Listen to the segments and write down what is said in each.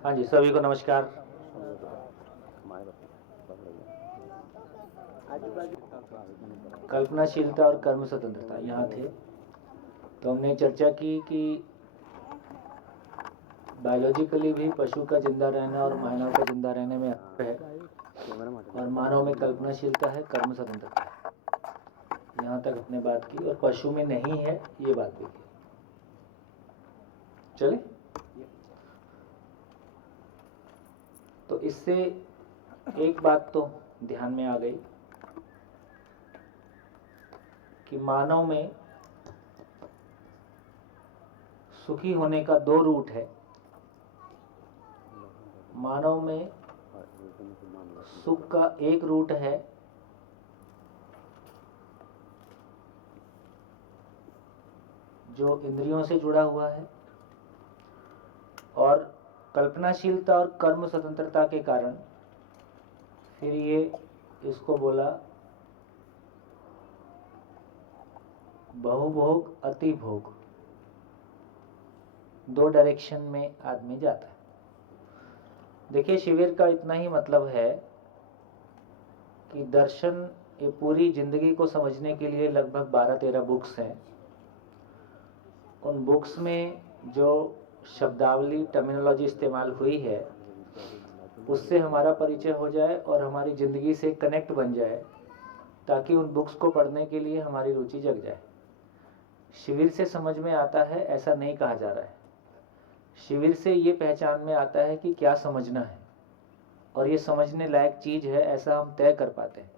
हाँ जी, सभी को नमस्कार। कल्पनाशीलता और कर्म स्वतंत्रता यहाँ थे। तो हमने चर्चा की कि बायोलॉजिकली भी पशु का जिंदा रहना और मानव का जिंदा रहने में अंतर है, और मानव में कल्पनाशीलता है, कर्म स्वतंत्रता है। यहाँ तक हमने बात की, और पशु में नहीं है ये बात भी की। चले, तो इससे एक बात तो ध्यान में आ गई कि मानव में सुखी होने का दो रूट है। मानव में सुख का एक रूट है जो इंद्रियों से जुड़ा हुआ है, और कल्पनाशीलता और कर्म स्वतंत्रता के कारण फिर ये इसको बोला बहुभोग अतिभोग। दो डायरेक्शन में आदमी जाता है। देखिए, शिविर का इतना ही मतलब है कि दर्शन, ये पूरी जिंदगी को समझने के लिए लगभग 12-13 बुक्स हैं। उन बुक्स में जो शब्दावली टर्मिनोलॉजी इस्तेमाल हुई है उससे हमारा परिचय हो जाए और हमारी ज़िंदगी से कनेक्ट बन जाए, ताकि उन बुक्स को पढ़ने के लिए हमारी रुचि जग जाए। शिविर से समझ में आता है ऐसा नहीं कहा जा रहा है। शिविर से ये पहचान में आता है कि क्या समझना है, और ये समझने लायक चीज़ है ऐसा हम तय कर पाते हैं।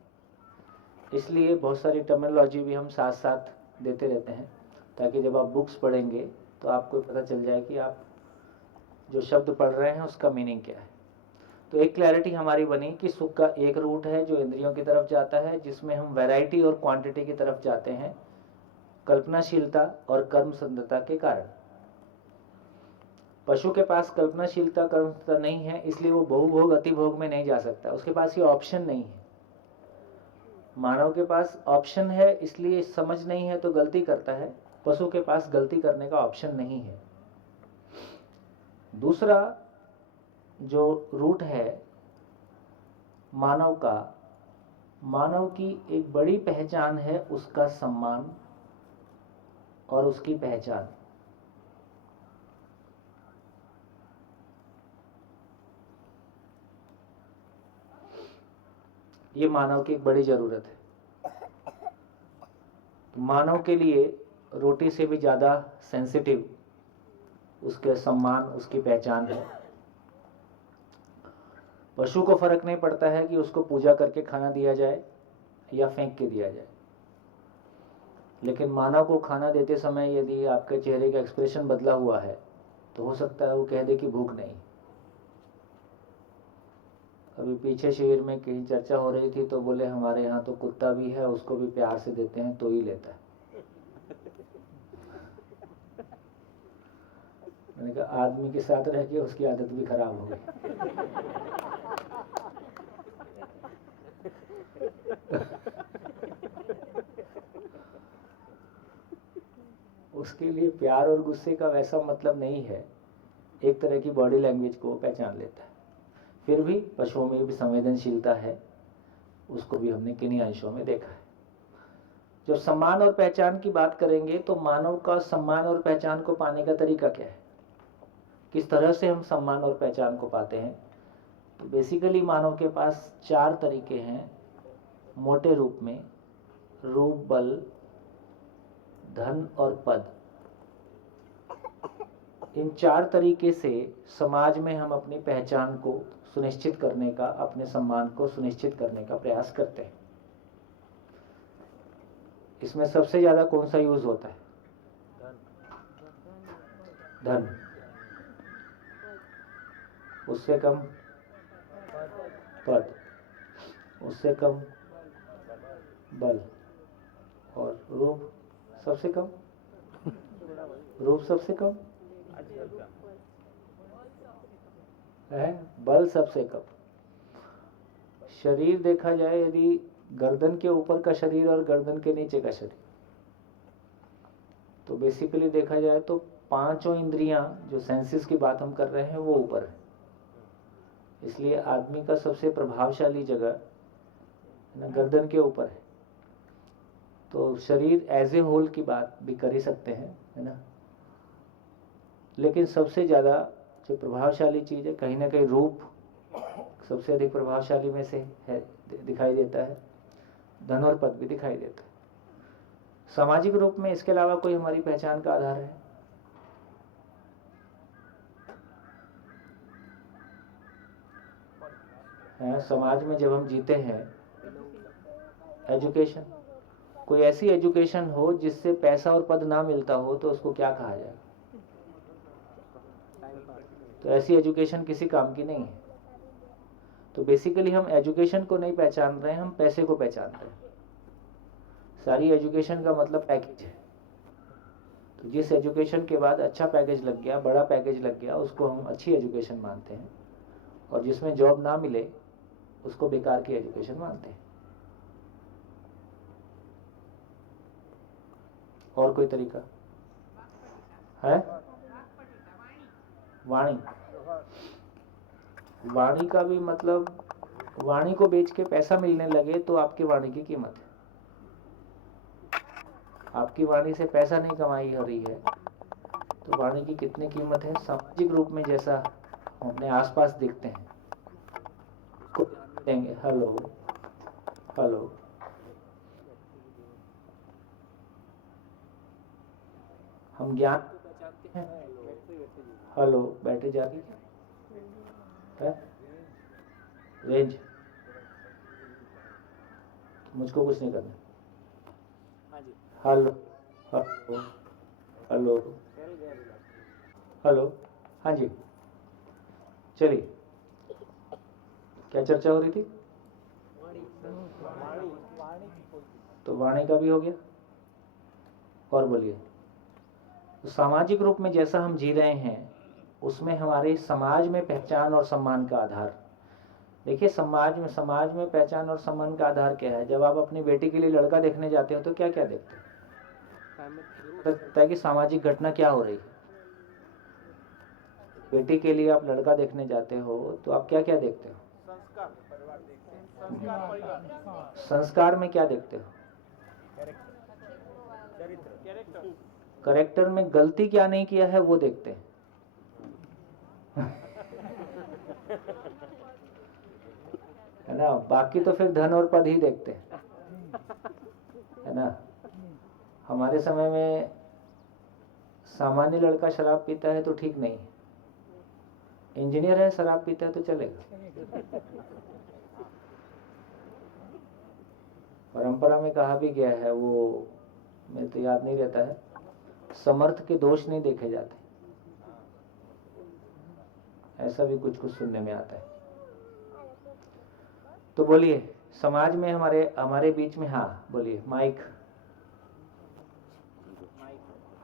इसलिए बहुत सारी टर्मिनोलॉजी भी हम साथ साथ देते रहते हैं, ताकि जब आप बुक्स पढ़ेंगे तो आपको पता चल जाए कि आप जो शब्द पढ़ रहे हैं उसका मीनिंग क्या है। तो एक क्लैरिटी हमारी बनी कि सुख का एक रूट है जो इंद्रियों की तरफ जाता है, जिसमें हम वैरायटी और क्वांटिटी की तरफ जाते हैं कल्पनाशीलता और कर्म स्वतंत्रता के कारण। पशु के पास कल्पनाशीलता कर्म स्वतंत्रता नहीं है, इसलिए वो बहुभोग अतिभोग में नहीं जा सकता, उसके पास ये ऑप्शन नहीं है। मानव के पास ऑप्शन है, इसलिए समझ नहीं है तो गलती करता है। पशु के पास गलती करने का ऑप्शन नहीं है। दूसरा जो रूट है मानव का, मानव की एक बड़ी पहचान है उसका सम्मान और उसकी पहचान। ये मानव की एक बड़ी जरूरत है। मानव के लिए रोटी से भी ज़्यादा सेंसिटिव उसके सम्मान, उसकी पहचान है। पशु को फर्क नहीं पड़ता है कि उसको पूजा करके खाना दिया जाए या फेंक के दिया जाए, लेकिन मानव को खाना देते समय यदि आपके चेहरे का एक्सप्रेशन बदला हुआ है तो हो सकता है वो कह दे कि भूख नहीं। अभी पीछे शिविर में कहीं चर्चा हो रही थी तो बोले हमारे यहाँ तो कुत्ता भी है, उसको भी प्यार से देते हैं तो ही लेता है। मैंने कहा आदमी के साथ रह के उसकी आदत भी खराब हो गई। उसके लिए प्यार और गुस्से का वैसा मतलब नहीं है, एक तरह की बॉडी लैंग्वेज को पहचान लेता है। फिर भी पशुओं में भी संवेदनशीलता है, उसको भी हमने किन्हीं अंशों में देखा है। जब सम्मान और पहचान की बात करेंगे तो मानव का सम्मान और पहचान को पाने का तरीका क्या है, किस तरह से हम सम्मान और पहचान को पाते हैं। तो बेसिकली मानव के पास 4 तरीके हैं मोटे रूप में: रूप, बल, धन और पद। इन 4 तरीके से समाज में हम अपनी पहचान को सुनिश्चित करने का, अपने सम्मान को सुनिश्चित करने का प्रयास करते हैं। इसमें सबसे ज्यादा कौन सा यूज होता है? धन। उससे कम पद, उससे कम बल, और रूप सबसे कम। रूप सबसे कम है, बल सबसे कम। शरीर देखा जाए, यदि गर्दन के ऊपर का शरीर और गर्दन के नीचे का शरीर, तो बेसिकली देखा जाए तो पांचों इंद्रियां जो सेंसेस की बात हम कर रहे हैं वो ऊपर है, इसलिए आदमी का सबसे प्रभावशाली जगह ना गर्दन के ऊपर है। तो शरीर एज ए होल की बात भी कर ही सकते हैं, है ना। लेकिन सबसे ज़्यादा जो प्रभावशाली चीज़ है, कहीं ना कहीं रूप सबसे अधिक प्रभावशाली में से है, दिखाई देता है। धन और पद भी दिखाई देता है। सामाजिक रूप में इसके अलावा कोई हमारी पहचान का आधार है? समाज में जब हम जीते हैं, एजुकेशन, कोई ऐसी एजुकेशन हो जिससे पैसा और पद ना मिलता हो तो उसको क्या कहा जाए? तो ऐसी एजुकेशन किसी काम की नहीं है। तो बेसिकली हम एजुकेशन को नहीं पहचान रहे हैं, हम पैसे को पहचान रहे हैं। सारी एजुकेशन का मतलब पैकेज है। तो जिस एजुकेशन के बाद अच्छा पैकेज लग गया, बड़ा पैकेज लग गया, उसको हम अच्छी एजुकेशन मानते हैं, और जिसमें जॉब ना मिले उसको बेकार की एजुकेशन मानते हैं। और कोई तरीका है? वाणी, वाणी का भी मतलब, वाणी को बेच के पैसा मिलने लगे तो आपकी वाणी की कीमत है। आपकी वाणी से पैसा नहीं कमाई हो रही है तो वाणी की कितनी कीमत है? सामाजिक रूप में जैसा हम अपने आसपास देखते हैं, को देंगे। हेलो हेलो, हम ज्ञान को पहचानते हैं। हेलो, बैटरी जा रही है? रेंज, मुझको कुछ नहीं करना। हेलो हेलो हेलो हेलो, हाँ जी, चलिए, क्या चर्चा हो रही थी? तो वाणी का भी हो गया। और बोलिए, तो सामाजिक रूप में जैसा हम जी रहे हैं उसमें हमारे समाज में पहचान और सम्मान का आधार, देखिए समाज में पहचान और सम्मान का आधार क्या है? जब आप अपनी बेटी के लिए लड़का देखने जाते हो तो क्या क्या देखते हो? लगता है कि सामाजिक घटना क्या हो रही है। बेटी के लिए आप लड़का देखने जाते हो तो आप क्या क्या देखते हो? संस्कार में क्या देखते हो? करेक्टर में गलती क्या नहीं किया है वो देखते हैं। है ना। बाकी तो फिर धन और पद ही देखते हैं, है ना। हमारे समय में सामान्य लड़का शराब पीता है तो ठीक नहीं, इंजीनियर है शराब पीता है तो चलेगा। परंपरा में कहा भी गया है, वो मेरे तो याद नहीं रहता है, समर्थ के दोष नहीं देखे जाते, ऐसा भी कुछ कुछ सुनने में आता है। तो बोलिए, समाज में हमारे बीच में, हाँ बोलिए, माइक।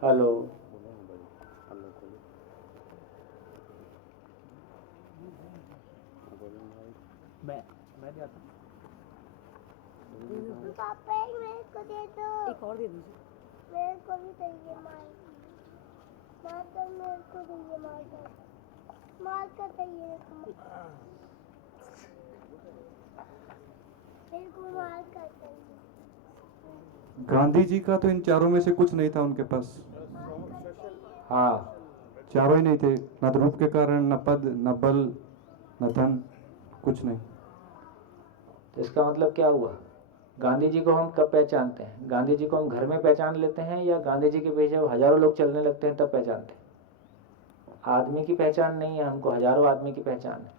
हेलो, मैं जाता हूँ। पापा मेरे को दे दो, एक और दे दीजिए। मेरे को भी चाहिए मार्कर मेरे को चाहिए, मार्कर चाहिए मेरे को मार्कर चाहिए। गांधी जी का तो इन चारों में से कुछ नहीं था उनके पास। हाँ, चारों ही नहीं थे, न तो रूप के कारण, न पद, न बल, न धन, कुछ नहीं। तो इसका मतलब क्या हुआ? गांधी जी को हम कब पहचानते हैं? गांधी जी को हम घर में पहचान लेते हैं या गांधी जी के पीछे हजारों लोग चलने लगते हैं तब पहचानते हैं? आदमी की पहचान नहीं है हमको, हजारों आदमी की पहचान है।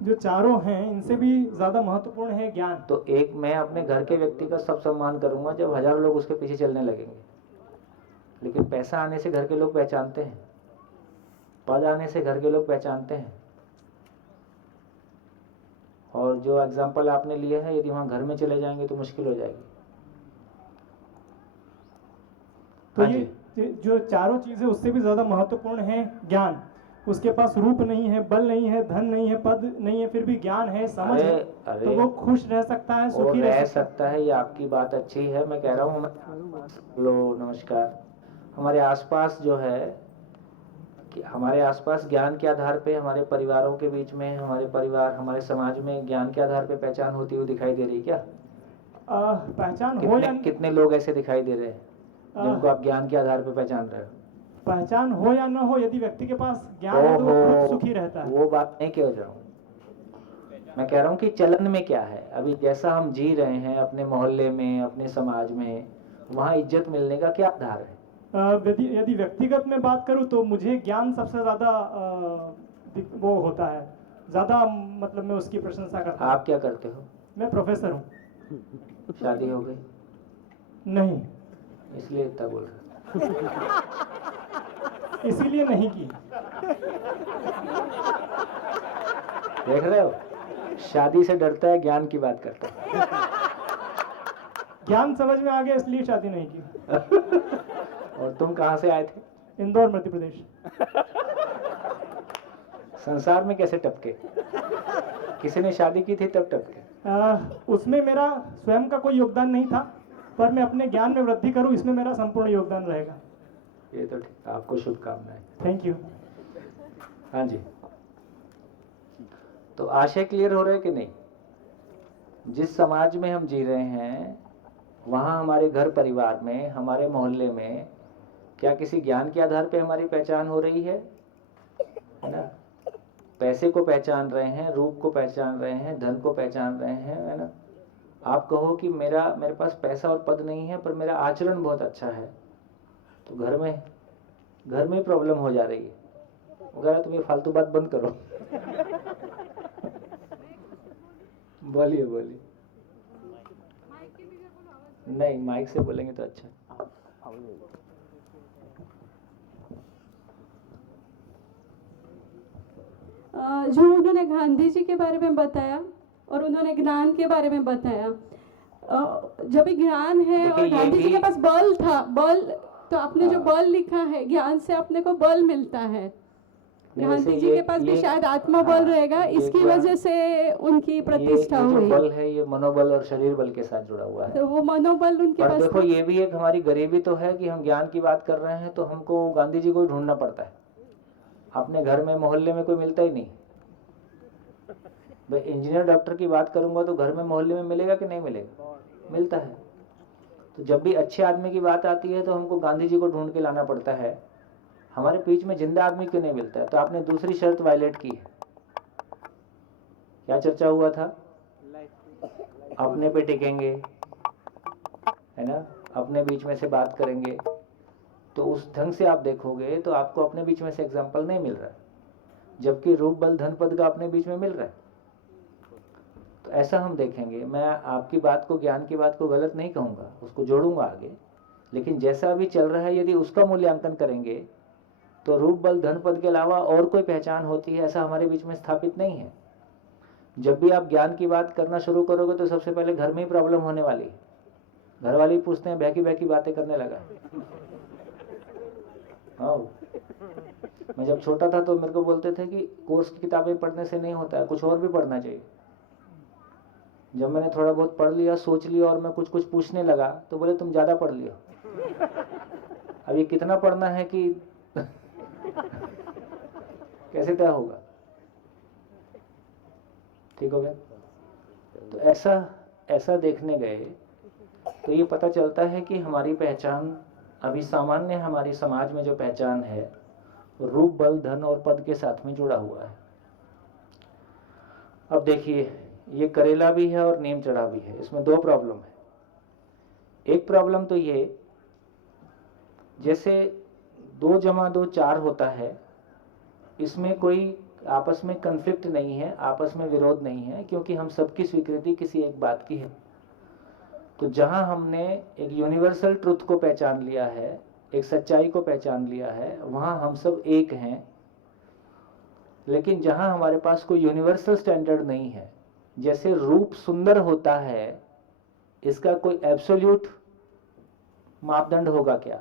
जो चारों हैं इनसे भी ज्यादा महत्वपूर्ण है ज्ञान। तो एक मैं अपने घर के व्यक्ति का सब सम्मान करूंगा जब हजारों लोग उसके पीछे चलने लगेंगे, लेकिन पैसा आने से घर के लोग पहचानते हैं, पद आने से घर के लोग पहचानते हैं। और जो एग्जाम्पल आपने लिया है, यदि वहां घर में चले जाएंगे तो मुश्किल हो जाएगी। तो हाँ ये जो चारों चीजें उससे भी ज्यादा महत्वपूर्ण है ज्ञान। उसके पास रूप नहीं है, बल नहीं है, धन नहीं है, पद नहीं है, फिर भी ज्ञान है, समझ है, तो वो खुश रह सकता है, सुखी रह सकता है। ये आपकी बात अच्छी है, मैं कह रहा हूँ लो नमस्कार, हमारे आसपास जो है कि हमारे आसपास ज्ञान के आधार पे, हमारे परिवारों के बीच में, हमारे परिवार, हमारे समाज में ज्ञान के आधार पे पहचान होती हुई दिखाई दे रही क्या? पहचान हो या कितने लोग ऐसे दिखाई दे रहे हैं जिनको आप ज्ञान के आधार पे पहचान रहे हो? पहचान हो या न हो, यदि व्यक्ति के पास ज्ञान है तो वो खुद सुखी रहता है। वो बात नहीं कह रहा हूँ, मैं कह रहा हूँ कि चलन में क्या है। अभी जैसा हम जी रहे हैं अपने मोहल्ले में, अपने समाज में, वहाँ इज्जत मिलने का क्या आधार है? यदि व्यक्तिगत में बात करूँ तो मुझे ज्ञान सबसे ज़्यादा वो होता है, ज़्यादा मतलब मैं उसकी प्रशंसा करता हूँ। आप क्या करते हो? मैं प्रोफेसर हूँ। शादी हो गई? नहीं। इसलिए इतना बोल रहे? इसीलिए नहीं की। देख रहे हो, शादी से डरता है, ज्ञान की बात करता है। ज्ञान समझ में आ गया इसलिए शादी नहीं की। और तुम कहाँ से आए थे? इंदौर, मध्य प्रदेश। संसार में कैसे टपके? किसी ने शादी की थी तब टपके? उसमें मेरा स्वयं का कोई योगदान नहीं था, पर मैं अपने ज्ञान में वृद्धि करूं, इसमें मेरा संपूर्ण योगदान रहेगा। ये तो ठीक, आपको शुभकामनाएं। Thank you. हाँ जी, तो आशय क्लियर हो रहा है कि नहीं? जिस समाज में हम जी रहे हैं, वहाँ हमारे घर परिवार में, हमारे मोहल्ले में, क्या किसी ज्ञान के आधार पे हमारी पहचान हो रही है ना? पैसे को पहचान रहे हैं, रूप को पहचान रहे हैं, धन को पहचान रहे हैं, है ना? आप कहो कि मेरे पास पैसा और पद नहीं है पर मेरा आचरण बहुत अच्छा है, तो घर में प्रॉब्लम हो जा रही है। वगैरह, तुम ये फालतू बात बंद करो। बोलिए बोलिए। नहीं, माइक से बोलेंगे तो अच्छा। जो उन्होंने गांधी जी के बारे में बताया और उन्होंने ज्ञान के बारे में बताया, जब ज्ञान है और गांधी जी के पास बल था, बल तो आपने जो बल लिखा है, ज्ञान से अपने को बल मिलता है। गांधी जी के पास भी शायद आत्मबल रहेगा, इसकी वजह से उनकी प्रतिष्ठा हुई। ये बल है, ये मनोबल और शरीर बल के साथ जुड़ा हुआ है। तो वो मनोबल उनके पास। देखो, ये भी एक हमारी गरीबी तो है कि हम ज्ञान की बात कर रहे हैं तो हमको गांधी जी को ही ढूंढना पड़ता है। अपने घर में, मोहल्ले में कोई मिलता ही नहीं। भाई इंजीनियर डॉक्टर की बात करूंगा तो घर में, मोहल्ले में मिलेगा कि नहीं मिलेगा? मिलता है। तो जब भी अच्छे आदमी की बात आती है तो हमको गांधी जी को ढूंढ के लाना पड़ता है। हमारे बीच में जिंदा आदमी क्यों नहीं मिलता है? तो आपने दूसरी शर्त वायलेट की है। क्या चर्चा हुआ था? अपने पे टिकेंगे, है ना, अपने बीच में से बात करेंगे। तो उस ढंग से आप देखोगे तो आपको अपने बीच में से एग्जाम्पल नहीं मिल रहा है, जबकि रूप बल धन पद का अपने बीच में मिल रहा है। तो ऐसा हम देखेंगे। मैं आपकी बात को, ज्ञान की बात को गलत नहीं कहूँगा, उसको जोड़ूंगा आगे, लेकिन जैसा अभी चल रहा है यदि उसका मूल्यांकन करेंगे तो रूप बल धन पद के अलावा और कोई पहचान होती है ऐसा हमारे बीच में स्थापित नहीं है। जब भी आप ज्ञान की बात करना शुरू करोगे तो सबसे पहले घर में ही प्रॉब्लम होने वाली है। घर वाले ही पूछते हैं, बहकी बहकी बातें करने लगा। हाँ, मैं जब छोटा था तो मेरे को बोलते थे कि कोर्स की किताबें पढ़ने से नहीं होता है, कुछ और भी पढ़ना चाहिए। जब मैंने थोड़ा बहुत पढ़ लिया, सोच लिया और मैं कुछ कुछ पूछने लगा तो बोले तुम ज्यादा पढ़ लियो। अब ये कितना पढ़ना है कि कैसे तय होगा? ठीक हो गया? तो ऐसा देखने गए तो ये पता चलता है कि हमारी पहचान अभी सामान्य, हमारी समाज में जो पहचान है रूप बल धन और पद के साथ में जुड़ा हुआ है। अब देखिए, ये करेला भी है और नीम चढ़ा भी है। इसमें दो प्रॉब्लम है। एक प्रॉब्लम तो ये, जैसे 2 + 2 4 होता है, इसमें कोई आपस में कन्फ्लिक्ट नहीं है, आपस में विरोध नहीं है, क्योंकि हम सबकी स्वीकृति किसी एक बात की है। तो जहां हमने एक यूनिवर्सल ट्रुथ को पहचान लिया है, एक सच्चाई को पहचान लिया है, वहां हम सब एक हैं। लेकिन जहां हमारे पास कोई यूनिवर्सल स्टैंडर्ड नहीं है, जैसे रूप सुंदर होता है, इसका कोई एब्सोल्यूट मापदंड होगा क्या?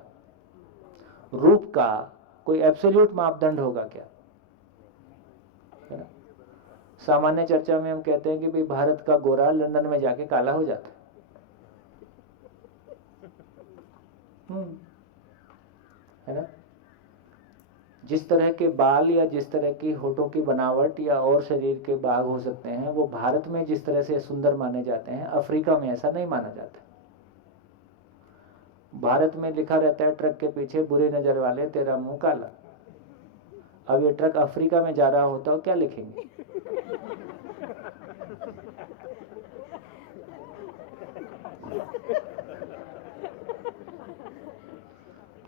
रूप का कोई एब्सोल्यूट मापदंड होगा क्या? है ना? सामान्य चर्चा में हम कहते हैं कि भाई भारत का गोरा लंदन में जाके काला हो जाता है। है ना? जिस तरह के बाल या जिस तरह की होठों की बनावट या और शरीर के भाग हो सकते हैं, वो भारत में जिस तरह से सुंदर माने जाते हैं, अफ्रीका में ऐसा नहीं माना जाता। भारत में लिखा रहता है ट्रक के पीछे, बुरी नजर वाले तेरा मुंह काला। अब ये ट्रक अफ्रीका में जा रहा होता हो, क्या लिखेंगे?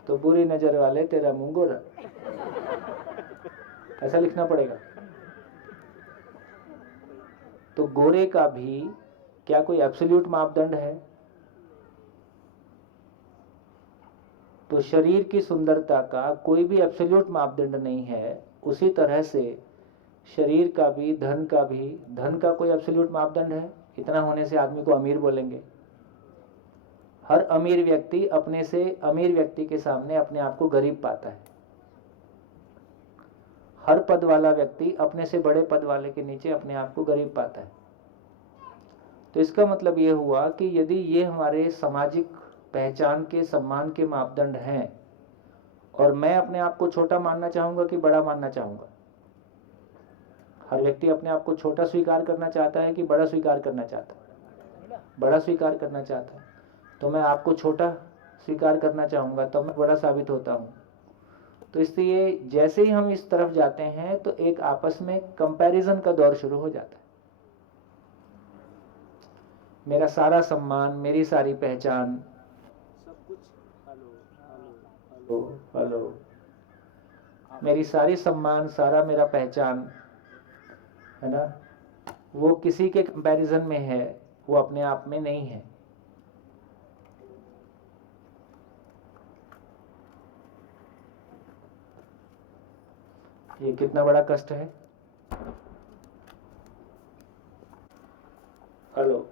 तो बुरी नजर वाले तेरा मुंह गोरा, ऐसा लिखना पड़ेगा। तो गोरे का भी क्या कोई एब्सोल्यूट मापदंड है? तो शरीर की सुंदरता का कोई भी एब्सोल्यूट मापदंड नहीं है। उसी तरह से शरीर का भी, धन का कोई एब्सोल्यूट मापदंड है? इतना होने से आदमी को अमीर बोलेंगे? हर अमीर व्यक्ति अपने से अमीर व्यक्ति के सामने अपने आप को गरीब पाता है। हर पद वाला व्यक्ति अपने से बड़े पद वाले के नीचे अपने आप को गरीब पाता है। तो इसका मतलब यह हुआ कि यदि ये हमारे सामाजिक पहचान के, सम्मान के मापदंड हैं, और मैं अपने आप को छोटा मानना चाहूंगा कि बड़ा मानना चाहूंगा? हर व्यक्ति अपने आप को छोटा स्वीकार करना चाहता है कि बड़ा स्वीकार करना चाहता है? बड़ा स्वीकार करना चाहता है। तो मैं आपको छोटा स्वीकार करना चाहूंगा, तब मैं बड़ा साबित होता हूं। तो इसलिए जैसे ही हम इस तरफ जाते हैं तो एक आपस में कंपैरिजन का दौर शुरू हो जाता है। मेरा सारा सम्मान, मेरी सारी पहचान, सब कुछ हेलो, मेरी सारी सम्मान, सारा मेरा पहचान है ना, वो किसी के कंपैरिजन में है, वो अपने आप में नहीं है। ये कितना बड़ा कष्ट है। हेलो,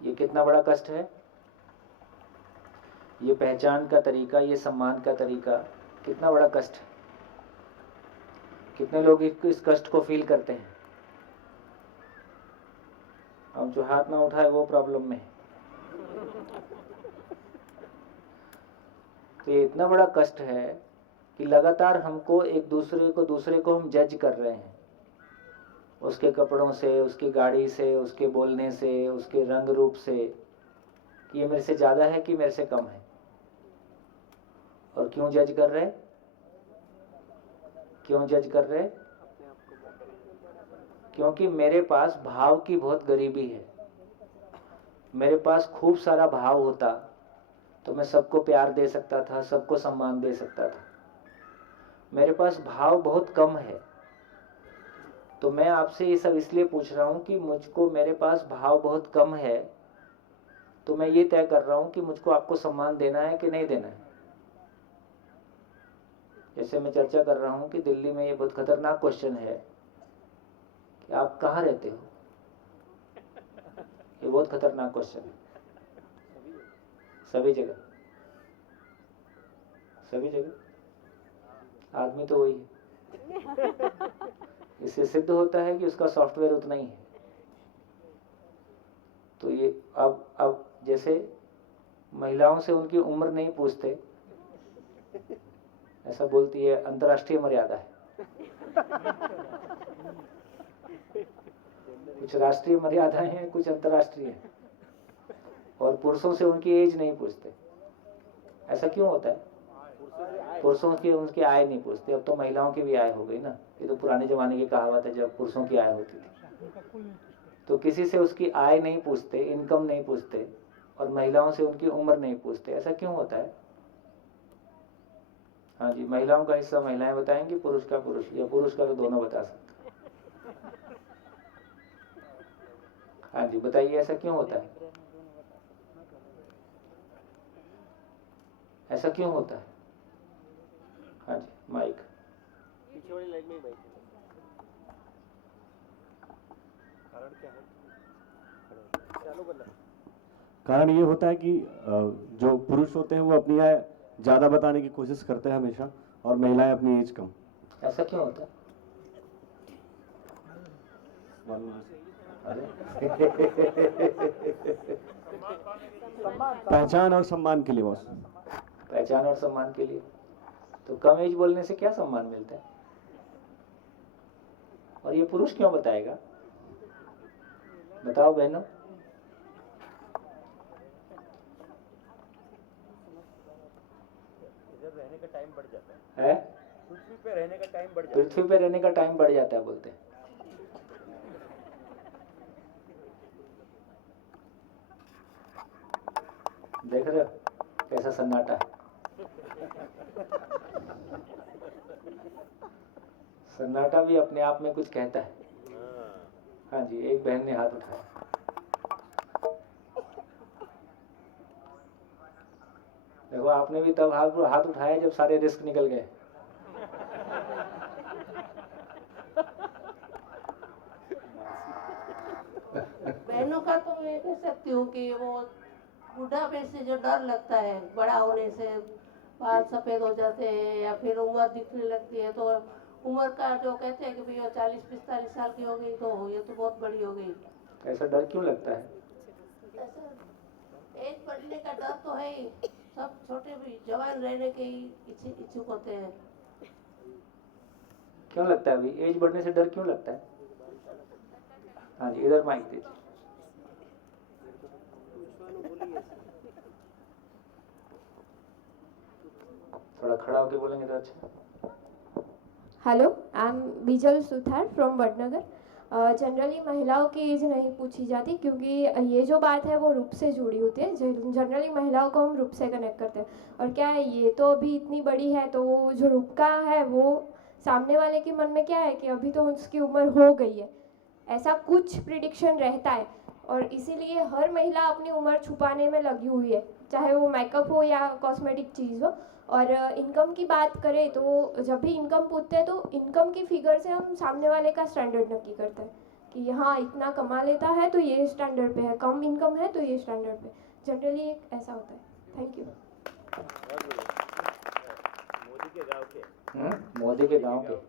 ये कितना बड़ा कष्ट है। ये पहचान का तरीका, ये सम्मान का तरीका कितना बड़ा कष्ट है। कितने लोग इस कष्ट को फील करते हैं? अब जो हाथ ना उठाए वो प्रॉब्लम में है। तो ये इतना बड़ा कष्ट है कि लगातार हमको एक दूसरे को हम जज कर रहे हैं, उसके कपड़ों से, उसकी गाड़ी से, उसके बोलने से, उसके रंग रूप से, कि ये मेरे से ज्यादा है कि मेरे से कम है। और क्यों जज कर रहे? क्यों जज कर रहे? क्योंकि मेरे पास भाव की बहुत गरीबी है। मेरे पास खूब सारा भाव होता तो मैं सबको प्यार दे सकता था, सबको सम्मान दे सकता था। मेरे पास भाव बहुत कम है। तो मैं आपसे ये सब इसलिए पूछ रहा हूं कि मुझको, मेरे पास भाव बहुत कम है, तो मैं ये तय कर रहा हूं कि मुझको आपको सम्मान देना है कि नहीं देना है। जैसे मैं चर्चा कर रहा हूं कि दिल्ली में ये बहुत खतरनाक क्वेश्चन है कि आप कहाँ रहते हो। ये बहुत खतरनाक क्वेश्चन है। सभी जगह, सभी जगह आदमी तो वही है। इससे सिद्ध होता है कि उसका सॉफ्टवेयर उतना ही है। तो ये अब जैसे महिलाओं से उनकी उम्र नहीं पूछते, ऐसा बोलती है अंतर्राष्ट्रीय मर्यादा है। कुछ राष्ट्रीय मर्यादाएं हैं, कुछ अंतर्राष्ट्रीय हैं। और पुरुषों से उनकी एज नहीं पूछते। ऐसा क्यों होता है? पुरुषों की उनकी आय नहीं पूछते। अब तो महिलाओं की भी आय हो गई ना। ये तो पुराने जमाने की कहावत है, जब पुरुषों की आय होती थी। तो किसी से उसकी आय नहीं पूछते, इनकम नहीं पूछते, और महिलाओं से उनकी उम्र नहीं पूछते। ऐसा क्यों होता है? हाँ जी, महिलाओं का हिस्सा महिलाएं बताएंगी, पुरुष का पुरुष, या पुरुष का तो दोनों बता सकते। हाँ जी, बताइए ऐसा क्यों होता है? ऐसा क्यों होता है? हाँ जी, माइक पीछे वाली लाइन में ही माइक। कारण क्या है? चालू करना। कारण ये होता है कि जो पुरुष होते हैं वो अपनी आय ज़्यादा बताने की कोशिश करते हैं हमेशा, और महिलाएं अपनी एज कम। ऐसा क्यों होता है? पहचान और सम्मान के लिए बॉस। पहचान और सम्मान के लिए। तो कम एज बोलने से क्या सम्मान मिलता है? और ये पुरुष क्यों बताएगा? बताओ बहनों। रहने का टाइम बढ़ जाता है? पृथ्वी पे रहने का टाइम बढ़ जाता है। पृथ्वी पे रहने का टाइम बढ़ जाता है बोलते हैं। देख रहे हो कैसा सन्नाटा है? सन्नाटा भी अपने आप में कुछ कहता है। हाँ जी, एक बहन ने हाथ उठाया। देखो आपने भी तब हाथ उठाया जब सारे रिस्क निकल गए। बहनों का तो मैं कह सकती हूँ कि वो बुढ़ापे से जो डर लगता है, बड़ा होने से बाल सफेद हो जाते हैं या फिर उम्र दिखने लगती है, तो उम्र का जो कहते हैं कि भैया 40-45 साल की हो गई तो ये तो बहुत बड़ी हो गई। ऐसा डर क्यों लगता है? ऐसा एज बढ़ने का डर तो है ही। सब छोटे भी जवान रहने के ही इच्छुक होते हैं। क्यों लगता है अभी एज बढ़ने से डर क्यों लगता है? हाँ जी, इधर माइक दीजिए। थोड़ा खड़ा होके बोलेंगे तो अच्छा। Hello, I am बीजल Suthar from Vadnagar. Generally महिलाओं की एज नहीं पूछी जाती क्योंकि ये जो बात है वो रूप से जुड़ी होती है। जनरली महिलाओं को हम रूप से कनेक्ट करते हैं, और क्या है ये तो अभी इतनी बड़ी है तो वो जो रूप का है वो सामने वाले के मन में क्या है कि अभी तो उसकी उम्र हो गई है, ऐसा कुछ प्रिडिक्शन रहता है। और इसीलिए हर महिला अपनी उम्र छुपाने में लगी हुई है, चाहे वो मेकअप हो या कॉस्मेटिक चीज़ हो। और इनकम की बात करें तो जब भी इनकम पूछते हैं तो इनकम की फिगर से हम सामने वाले का स्टैंडर्ड नक्की करते हैं कि हाँ इतना कमा लेता है तो ये स्टैंडर्ड पे है, कम इनकम है तो ये स्टैंडर्ड पे। जनरली एक ऐसा होता है। Thank you. मोदी के गांव के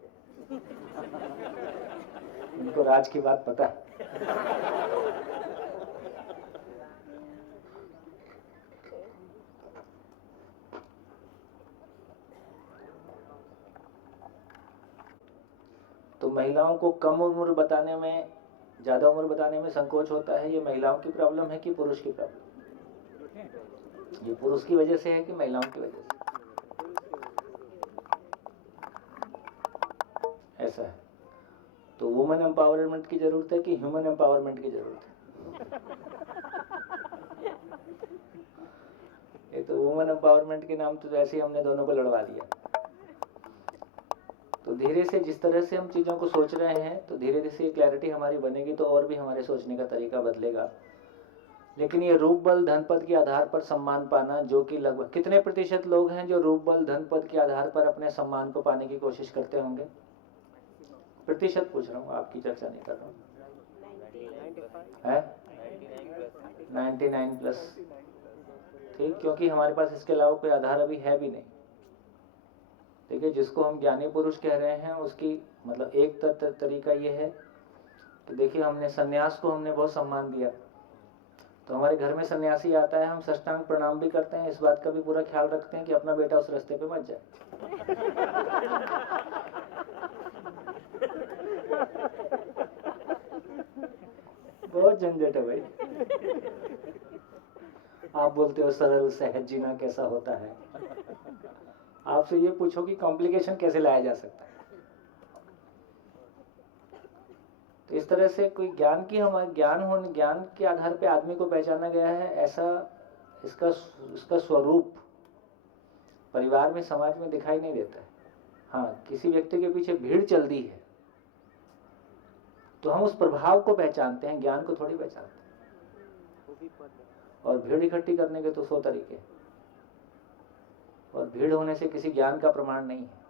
उनको राज की बात पता है। तो महिलाओं को कम उम्र बताने में, ज्यादा उम्र बताने में संकोच होता है। ये महिलाओं की प्रॉब्लम है कि पुरुष की प्रॉब्लम? ये पुरुष की वजह से है कि महिलाओं की वजह से? ऐसा है। तो वुमेन एम्पावरमेंट की जरूरत है कि ह्यूमन एम्पावरमेंट की जरूरत है? ये तो वुमेन एम्पावरमेंट के नाम तो ऐसे ही हमने दोनों को लड़वा दिया। तो धीरे से जिस तरह से हम चीज़ों को सोच रहे हैं तो धीरे धीरे क्लैरिटी हमारी बनेगी तो और भी हमारे सोचने का तरीका बदलेगा। लेकिन ये रूप बल धन पद के आधार पर सम्मान पाना, जो कि लगभग कितने प्रतिशत लोग हैं जो रूप बल धन पद के आधार पर अपने सम्मान को पाने की कोशिश करते होंगे? प्रतिशत पूछ रहा हूँ, आपकी चर्चा नहीं कर रहा हूँ। 99+। ठीक, क्योंकि हमारे पास इसके अलावा कोई आधार अभी है भी नहीं। देखिए, जिसको हम ज्ञानी पुरुष कह रहे हैं उसकी मतलब एक तरीका ये है कि देखिए हमने सन्यास को हमने बहुत सम्मान दिया, तो हमारे घर में सन्यासी आता है, हम साष्टांग प्रणाम भी करते हैं, इस बात का भी पूरा ख्याल रखते हैं कि अपना बेटा उस रास्ते पे मत जाए। बहुत झंझट है भाई। आप बोलते हो सरल सहज जीना कैसा होता है, आपसे ये पूछो कि कॉम्प्लिकेशन कैसे लाया जा सकता है। तो इस तरह से कोई ज्ञान की ज्ञान के आधार पे आदमी को पहचाना गया है, ऐसा इसका स्वरूप परिवार में, समाज में दिखाई नहीं देता है। हाँ, किसी व्यक्ति के पीछे भीड़ चल दी है तो हम उस प्रभाव को पहचानते हैं, ज्ञान को थोड़ी पहचानते हैं। और भीड़ इकट्ठी करने के तो 100 तरीके, और भीड़ होने से किसी ज्ञान का प्रमाण नहीं है।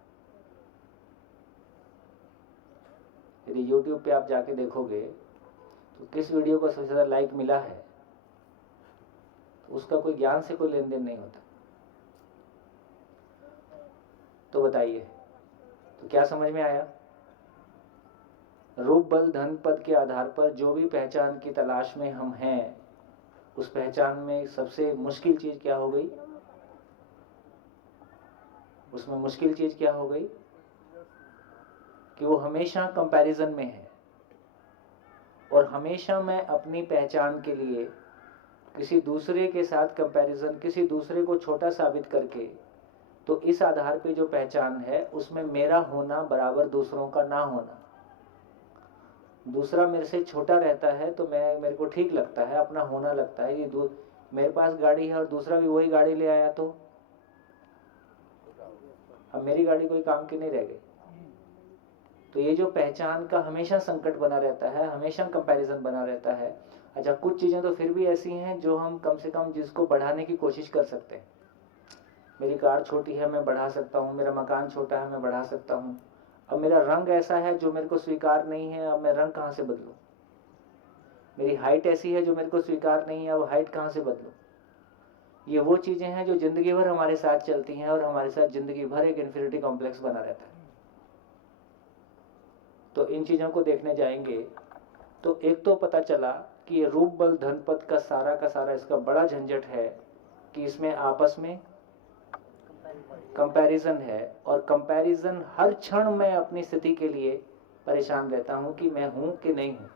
यदि YouTube पे आप जाके देखोगे तो किस वीडियो को सबसे ज़्यादा लाइक मिला है तो उसका कोई ज्ञान से कोई लेन देन नहीं होता। तो बताइए, तो क्या समझ में आया? रूप बल धन पद के आधार पर जो भी पहचान की तलाश में हम हैं, उस पहचान में सबसे मुश्किल चीज क्या हो गई? उसमें मुश्किल चीज क्या हो गई कि वो हमेशा कंपैरिजन में है, और हमेशा मैं अपनी पहचान के लिए किसी दूसरे के साथ कंपैरिजन, किसी दूसरे को छोटा साबित करके, तो इस आधार पे जो पहचान है उसमें मेरा होना बराबर दूसरों का ना होना। दूसरा मेरे से छोटा रहता है तो मेरे को ठीक लगता है, अपना होना लगता है। ये मेरे पास गाड़ी है और दूसरा भी वही गाड़ी ले आया तो अब मेरी गाड़ी कोई काम की नहीं रह गई। तो ये जो पहचान का हमेशा संकट बना रहता है, हमेशा कंपैरिजन बना रहता है। अच्छा, कुछ चीजें तो फिर भी ऐसी हैं जो हम कम से कम जिसको बढ़ाने की कोशिश कर सकते हैं। मेरी कार छोटी है, मैं बढ़ा सकता हूँ। मेरा मकान छोटा है, मैं बढ़ा सकता हूँ। अब मेरा रंग ऐसा है जो मेरे को स्वीकार नहीं है, अब मैं रंग कहाँ से बदलूं? मेरी हाइट ऐसी है जो मेरे को स्वीकार नहीं है, अब हाइट कहाँ से बदलूं? ये वो चीजें हैं जो जिंदगी भर हमारे साथ चलती हैं और हमारे साथ जिंदगी भर एक इन्फिनिटी कॉम्प्लेक्स बना रहता है। तो इन चीजों को देखने जाएंगे तो एक तो पता चला कि ये रूप बल धन पद का सारा इसका बड़ा झंझट है कि इसमें आपस में कंपैरिजन है, और कंपैरिजन हर क्षण मैं अपनी स्थिति के लिए परेशान रहता हूं कि मैं हूं कि नहीं हूं।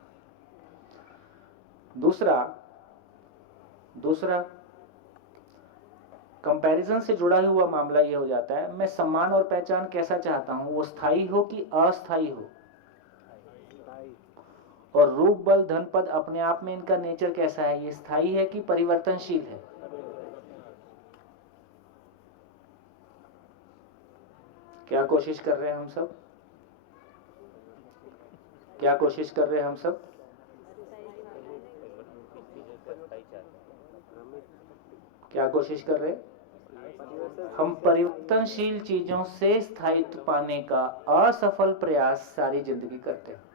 दूसरा कंपैरिजन से जुड़ा हुआ मामला यह हो जाता है, मैं सम्मान और पहचान कैसा चाहता हूं, वो स्थायी हो कि अस्थायी हो। और रूप बल धन पद अपने आप में इनका नेचर कैसा है, ये स्थायी है कि परिवर्तनशील है? क्या कोशिश कर रहे हैं हम सब? क्या कोशिश कर रहे हैं हम सब? क्या कोशिश कर रहे हैं? हम परिवर्तनशील चीजों से स्थायित्व पाने का असफल प्रयास सारी जिंदगी करते हैं।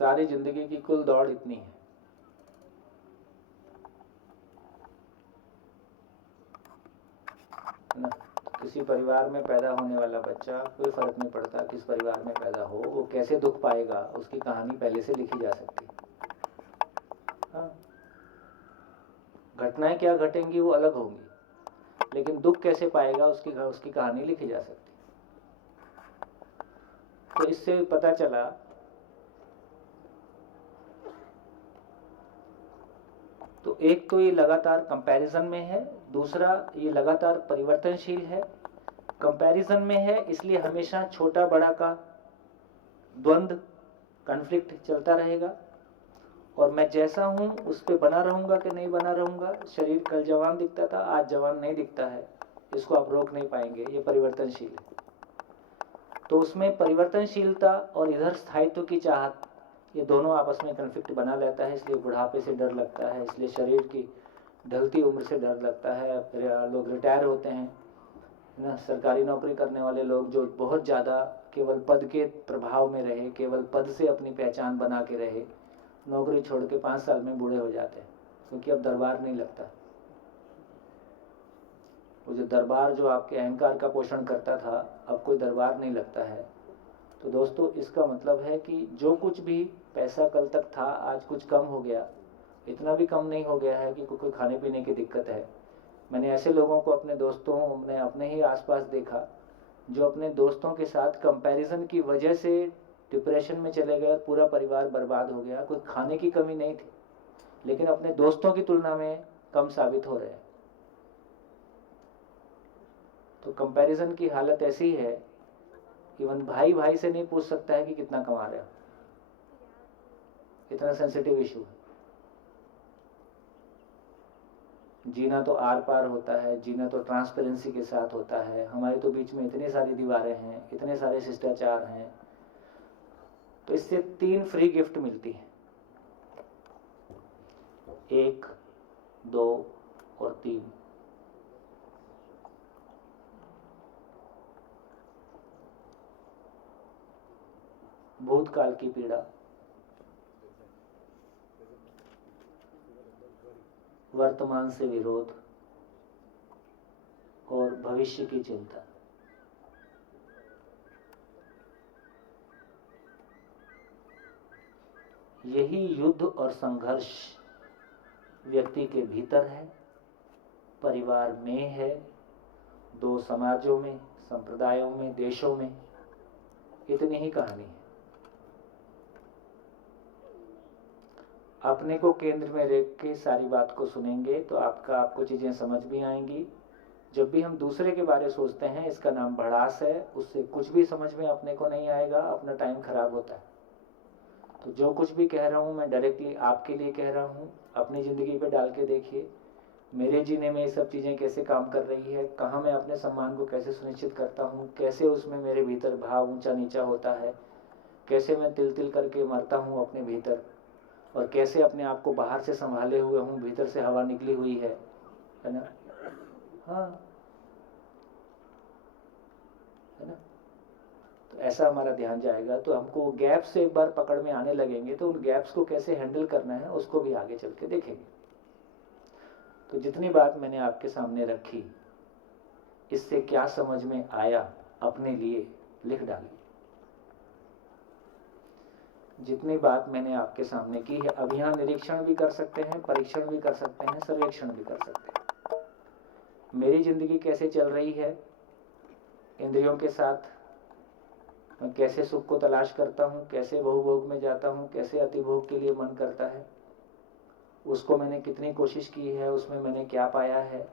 सारी जिंदगी की कुल दौड़ इतनी है। ना, किसी परिवार में पैदा होने वाला बच्चा, कोई फर्क नहीं पड़ता किस परिवार में पैदा हो, वो कैसे दुख पाएगा उसकी कहानी पहले से लिखी जा सकती है। हाँ, घटनाएं क्या घटेंगी वो अलग होंगी, लेकिन दुख कैसे पाएगा उसकी कहानी लिखी जा सकती है। तो इससे पता चला तो एक तो ये लगातार कंपैरिजन में है, दूसरा ये लगातार परिवर्तनशील है। कंपैरिजन में है इसलिए हमेशा छोटा बड़ा का द्वंद्व, कॉन्फ्लिक्ट चलता रहेगा, और मैं जैसा हूं उस पे बना रहूंगा कि नहीं बना रहूंगा। शरीर कल जवान दिखता था, आज जवान नहीं दिखता है, इसको आप रोक नहीं पाएंगे, ये परिवर्तनशील है। तो उसमें परिवर्तनशीलता और इधर स्थायित्व की चाहत, ये दोनों आपस में कन्फ्लिक्ट बना लेता है। इसलिए बुढ़ापे से डर लगता है, इसलिए शरीर की ढलती उम्र से डर लगता है। फिर लोग रिटायर होते हैं ना, सरकारी नौकरी करने वाले लोग जो बहुत ज़्यादा केवल पद के प्रभाव में रहे, केवल पद से अपनी पहचान बना के रहे, नौकरी छोड़ के 5 साल में बूढ़े हो जाते हैं, क्योंकि अब दरबार नहीं लगता। वो जो दरबार जो आपके अहंकार का पोषण करता था, अब कोई दरबार नहीं लगता है। तो दोस्तों, इसका मतलब है कि जो कुछ भी पैसा कल तक था, आज कुछ कम हो गया। इतना भी कम नहीं हो गया है कि कोई खाने पीने की दिक्कत है। मैंने ऐसे लोगों को अपने दोस्तों ने अपने ही आसपास देखा जो अपने दोस्तों के साथ कंपैरिजन की वजह से डिप्रेशन में चले गए, पूरा परिवार बर्बाद हो गया। कोई खाने की कमी नहीं थी, लेकिन अपने दोस्तों की तुलना में कम साबित हो रहे हैं। तो कंपैरिजन की हालत ऐसी है, इवन भाई भाई से नहीं पूछ सकता है कि कितना कमा रहे हो, इतना सेंसिटिव इशू है। जीना तो आर पार होता है, जीना तो ट्रांसपेरेंसी के साथ होता है। हमारे तो बीच में इतनी सारी दीवारें हैं, इतने सारे शिष्टाचार हैं। तो इससे 3 फ्री गिफ्ट मिलती हैं, 1, 2 और 3। भूतकाल की पीड़ा, वर्तमान से विरोध, और भविष्य की चिंता। यही युद्ध और संघर्ष व्यक्ति के भीतर है, परिवार में है, दो समाजों में, संप्रदायों में, देशों में। इतनी ही कहानी है। अपने को केंद्र में रख के सारी बात को सुनेंगे तो आपको चीजें समझ भी आएंगी। जब भी हम दूसरे के बारे में सोचते हैं, इसका नाम भड़ास है, उससे कुछ भी समझ में अपने को नहीं आएगा, अपना टाइम खराब होता है। तो जो कुछ भी कह रहा हूं मैं डायरेक्टली आपके लिए कह रहा हूं। अपनी जिंदगी पे डाल के देखिए, मेरे जीने में ये सब चीजें कैसे काम कर रही है, कहाँ मैं अपने सम्मान को कैसे सुनिश्चित करता हूँ, कैसे उसमें मेरे भीतर भाव ऊंचा नीचा होता है, कैसे मैं तिल तिल करके मरता हूँ अपने भीतर, और कैसे अपने आप को बाहर से संभाले हुए हूँ, भीतर से हवा निकली हुई है ना। हाँ, है ना। तो ऐसा हमारा ध्यान जाएगा तो हमको गैप्स एक बार पकड़ में आने लगेंगे तो उन गैप्स को कैसे हैंडल करना है उसको भी आगे चल के देखेंगे। तो जितनी बात मैंने आपके सामने रखी, इससे क्या समझ में आया अपने लिए लिख डालिए। जितनी बात मैंने आपके सामने की है, अब यहाँ निरीक्षण भी कर सकते हैं, परीक्षण भी कर सकते हैं, सर्वेक्षण भी कर सकते हैं। मेरी जिंदगी कैसे चल रही है, इंद्रियों के साथ मैं कैसे सुख को तलाश करता हूँ, कैसे बहुभोग में जाता हूँ, कैसे अतिभोग के लिए मन करता है, उसको मैंने कितनी कोशिश की है, उसमें मैंने क्या पाया है।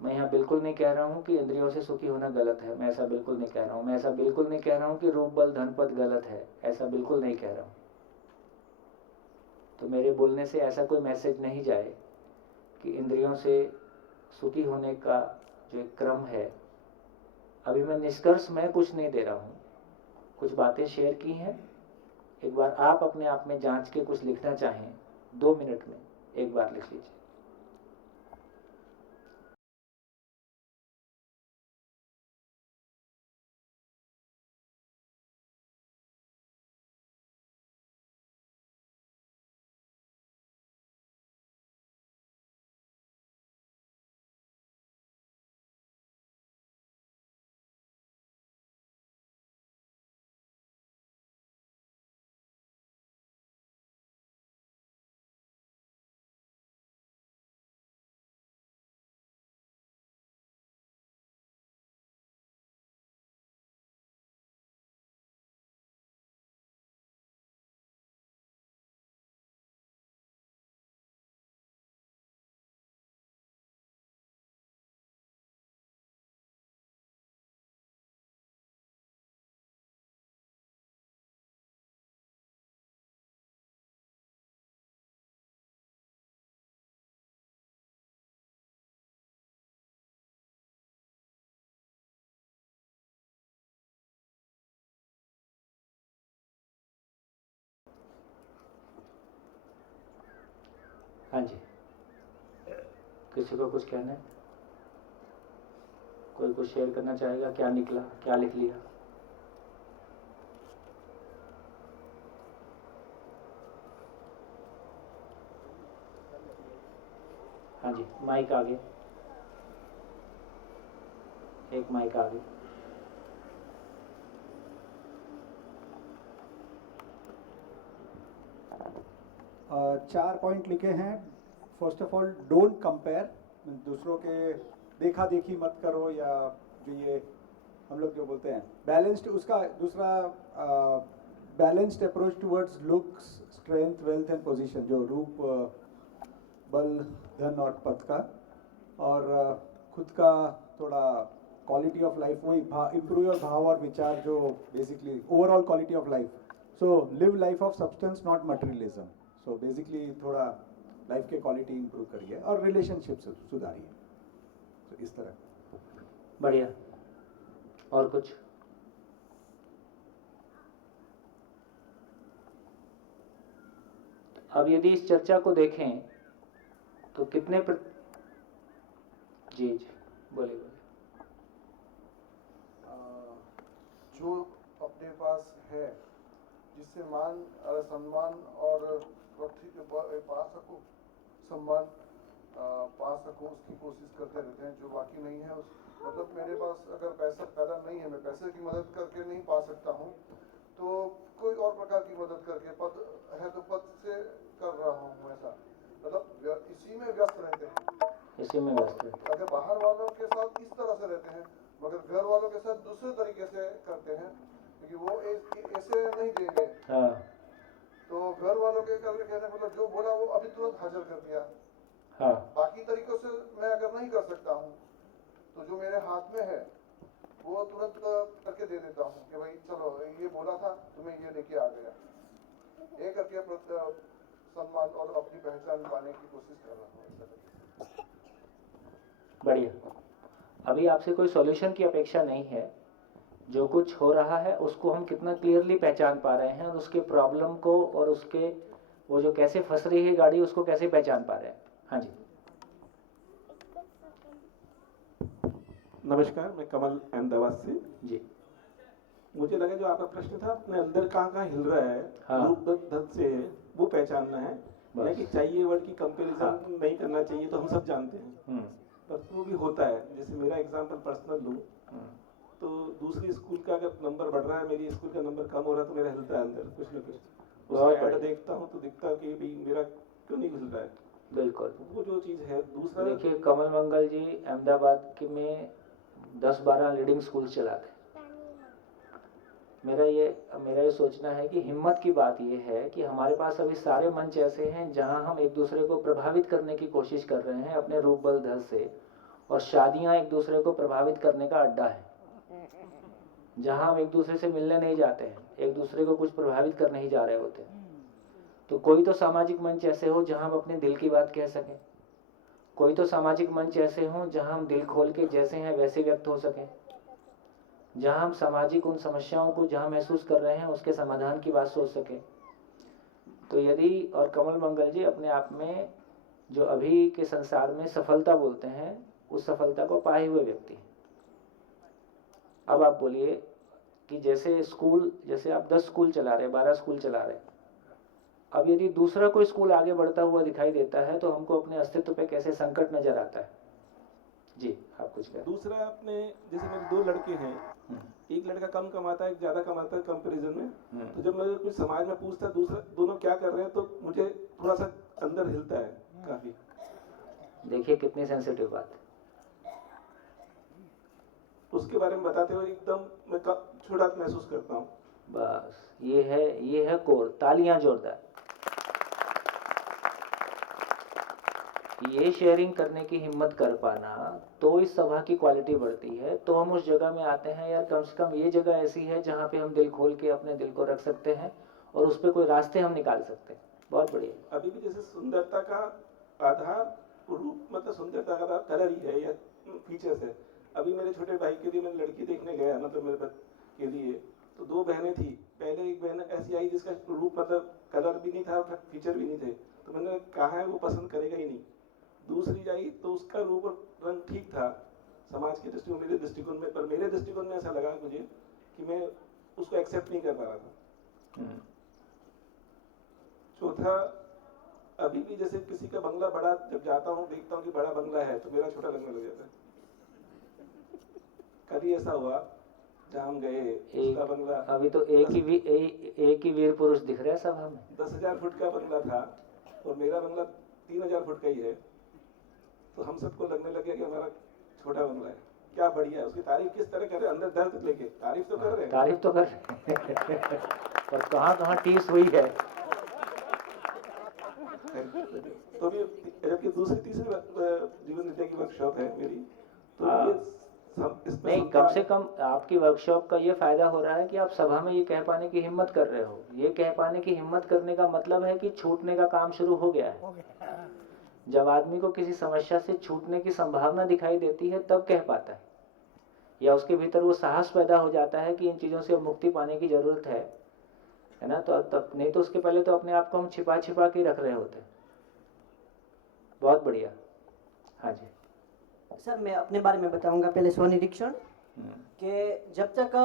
मैं यहाँ बिल्कुल नहीं कह रहा हूँ कि इंद्रियों से सुखी होना गलत है, मैं ऐसा बिल्कुल नहीं कह रहा हूँ। मैं ऐसा बिल्कुल नहीं कह रहा हूँ कि रूप बल धन पद गलत है, ऐसा बिल्कुल नहीं कह रहा हूँ। तो मेरे बोलने से ऐसा कोई मैसेज नहीं जाए कि इंद्रियों से सुखी होने का जो एक क्रम है, अभी मैं निष्कर्ष में कुछ नहीं दे रहा हूँ, कुछ बातें शेयर की हैं। एक बार आप अपने आप में जांच के कुछ लिखना चाहें 2 मिनट में एक बार लिख लीजिए। हाँ जी, किसी को कुछ कहना है? कोई कुछ शेयर करना चाहेगा? क्या निकला, क्या लिख लिया? हाँ जी, माइक आगे, एक माइक आगे। चार पॉइंट लिखे हैं। First of all, don't compare, दूसरों के देखा देखी मत करो, या जो ये हम लोग जो बोलते हैं बैलेंस्ड, उसका दूसरा balanced approach towards looks, strength, wealth and position, जो रूप, बल, धन और पद का, और खुद का थोड़ा क्वालिटी ऑफ लाइफ, वही इम्प्रूव योर भाव और विचार, जो basically overall quality of life. So live life of substance not materialism. So basically थोड़ा लाइफ के क्वालिटी इंप्रूव करिए और रिलेशनशिप सुधारिए। तो इस तरह। बढ़िया। और कुछ? अब यदि इस चर्चा को देखें तो कितने जी बोले जो अपने पास है, जिससे मान और सम्मान और पृथ्वी पे पा सकूं, सम्मान पा सकूं उसकी कोशिश करते रहते हैं। जो बाकी नहीं है उस मतलब मेरे पास अगर पैसा पैदा नहीं है, मैं पैसे की मदद करके नहीं पा सकता हूँ, तो कोई और प्रकार की मदद करके, पद है तो पद से कर रहा हूँ ऐसा, मतलब इसी में व्यस्त रहते हैं, इसी में व्यस्त रहते अगर बाहर वालों के साथ इस तरह से रहते हैं, मगर घर वालों के साथ दूसरे तरीके से करते हैं, क्योंकि वो ऐसे नहीं देंगे। हाँ तो घर वालों के कहने का मतलब जो बोला वो अभी तुरंत हाजिर कर दिया। हाँ बाकी तरीकों से मैं अगर नहीं कर सकता हूँ, तो जो मेरे हाथ में है वो तुरंत करके दे देता हूँ कि भाई चलो ये बोला था तुम्हें ये लेके आ गया, ये करके सम्मान और अपनी पहचान पाने की कोशिश कर रहा हूँ। बढ़िया। अभी आपसे कोई सॉल्यूशन की अपेक्षा नहीं है, जो कुछ हो रहा है उसको हम कितना क्लियरली पहचान पा रहे हैं और उसके प्रॉब्लम को और उसके वो जो कैसे फंस रही है गाड़ी उसको कैसे पहचान पा रहे हैं। हाँ जी नमस्कार, मैं कमल अहमदाबाद से। जी मुझे लगा जो आपका प्रश्न था अपने अंदर कहाँ हिल रहा है, हाँ। रूप धन से वो पहचानना है, नहीं कि चाहिए वर्ड की कंपैरिजन नहीं करना चाहिए, तो हम सब जानते हैं पर वो भी होता है। जैसे मेरा एग्जांपल पर्सनल लूँ तो दूसरी स्कूल का अगर नंबर बढ़ रहा है, मेरी स्कूल का नंबर कम हो रहा है, तो मेरा हिलता है अंदर कुछ ना कुछ। उसका ऐड देखता हूँ तो दिखता है कि भाई मेरा क्यों नहीं हिल रहा है। बिल्कुल वो जो चीज़ है। दूसरा देखिए, कमल मंगल जी अहमदाबाद के में 10-12 लीडिंग स्कूल चलाते हैं। मेरा ये सोचना है कि हिम्मत की बात ये है कि हमारे पास अभी सारे मंच ऐसे हैं जहां हम एक दूसरे को प्रभावित करने की कोशिश कर रहे हैं अपने रूप बल धन से, और शादियां एक दूसरे को प्रभावित करने का अड्डा है जहां हम एक दूसरे से मिलने नहीं जाते हैं, एक दूसरे को कुछ प्रभावित करने ही जा रहे होते हैं। तो कोई तो सामाजिक मंच ऐसे हो जहां हम अपने दिल की बात कह सकें, कोई तो सामाजिक मंच ऐसे हों जहां हम दिल खोल के जैसे हैं वैसे व्यक्त हो सकें, जहां हम सामाजिक उन समस्याओं को जहां महसूस कर रहे हैं उसके समाधान की बात सोच सकें। तो यदि और कमल मंगल जी अपने आप में जो अभी के संसार में सफलता बोलते हैं, उस सफलता को पाए हुए व्यक्ति। अब आप बोलिए कि जैसे आप 10 स्कूल चला रहे, 12 स्कूल चला रहे, अब यदि दूसरा कोई स्कूल आगे बढ़ता हुआ दिखाई देता है तो हमको अपने अस्तित्व पे कैसे संकट नजर आता है। जी आप कुछ कहें। दूसरा अपने जैसे मेरे 2 लड़के हैं, एक लड़का कम कमाता है, एक ज्यादा कमाता है कंपैरिजन में, तो जब मैं कुछ समाज में पूछता दूसरा दोनों क्या कर रहे हैं तो मुझे थोड़ा सा अंदर हिलता है काफी। देखिए कितनी सेंसिटिव बात। उसके बारे में बताते हुए एकदम मैं छोटा महसूस करता हूँ। बस ये है कोर। तालियां जोरदार। ये शेयरिंग करने की हिम्मत कर पाना तो इस सभा की क्वालिटी बढ़ती है, तो हम उस जगह में आते हैं यार कम से कम ये जगह ऐसी है जहाँ पे हम दिल खोल के अपने दिल को रख सकते हैं और उस पर कोई रास्ते हम निकाल सकते हैं। बहुत बढ़िया। अभी भी जैसे सुंदरता का आधार रूप मतलब सुंदरता का आधार कलर ही है या फीचर्स है। अभी मेरे छोटे भाई के लिए मैं लड़की देखने गया, मतलब मेरे के लिए तो 2 बहनें थी। पहले एक बहन ऐसी आई जिसका रूप मतलब कलर भी नहीं था, फीचर भी नहीं थे, तो मैंने कहा है वो पसंद करेगा ही नहीं। दूसरी आई तो उसका रूप और रंग ठीक था समाज के दृष्टिकोण, मेरे दृष्टिकोण में, पर मेरे दृष्टिकोण में ऐसा लगा मुझे कि मैं उसको एक्सेप्ट नहीं कर पा रहा था। चौथा, अभी भी जैसे किसी का बंगला बड़ा जब जाता हूँ देखता हूँ कि बड़ा बंगला है तो मेरा छोटा लगने लग जाता है। कभी ऐसा हुआ जहाँ हम गए उसका बंगला, अभी तो एक ही वीर पुरुष दिख रहा है सभा में। 10,000 फुट का बंगला था और मेरा बंगला 3,000 फुट का ही है, तो हम सबको लगने लगे कि हमारा छोटा बंगला है। क्या बढ़िया है, उसकी तारीफ किस तरह कर रहे हैं, अंदर दर्द लेके तारीफ तो कर रहे हैं। तारीफ तो कर रहे हैं पर कहाँ टीस हुई है। तो भी जबकि तीसरी जीवन विद्या की वर्कशॉप है मेरी, तो ये नहीं, कम से कम आपकी वर्कशॉप का ये फायदा हो रहा है कि आप सभा में ये कह पाने की हिम्मत कर रहे हो। ये कह पाने की हिम्मत करने का मतलब है कि छूटने का काम शुरू हो गया है। जब आदमी को किसी समस्या से छूटने की संभावना दिखाई देती है तब कह पाता है, या उसके भीतर वो साहस पैदा हो जाता है कि इन चीजों से मुक्ति पाने की जरूरत है ना। तो तब नहीं तो उसके पहले तो अपने आप को हम छिपा के रख रहे होते। बहुत बढ़िया। हाँ जी सर, मैं अपने बारे में बताऊंगा। पहले स्वनिरीक्षण कि जब तक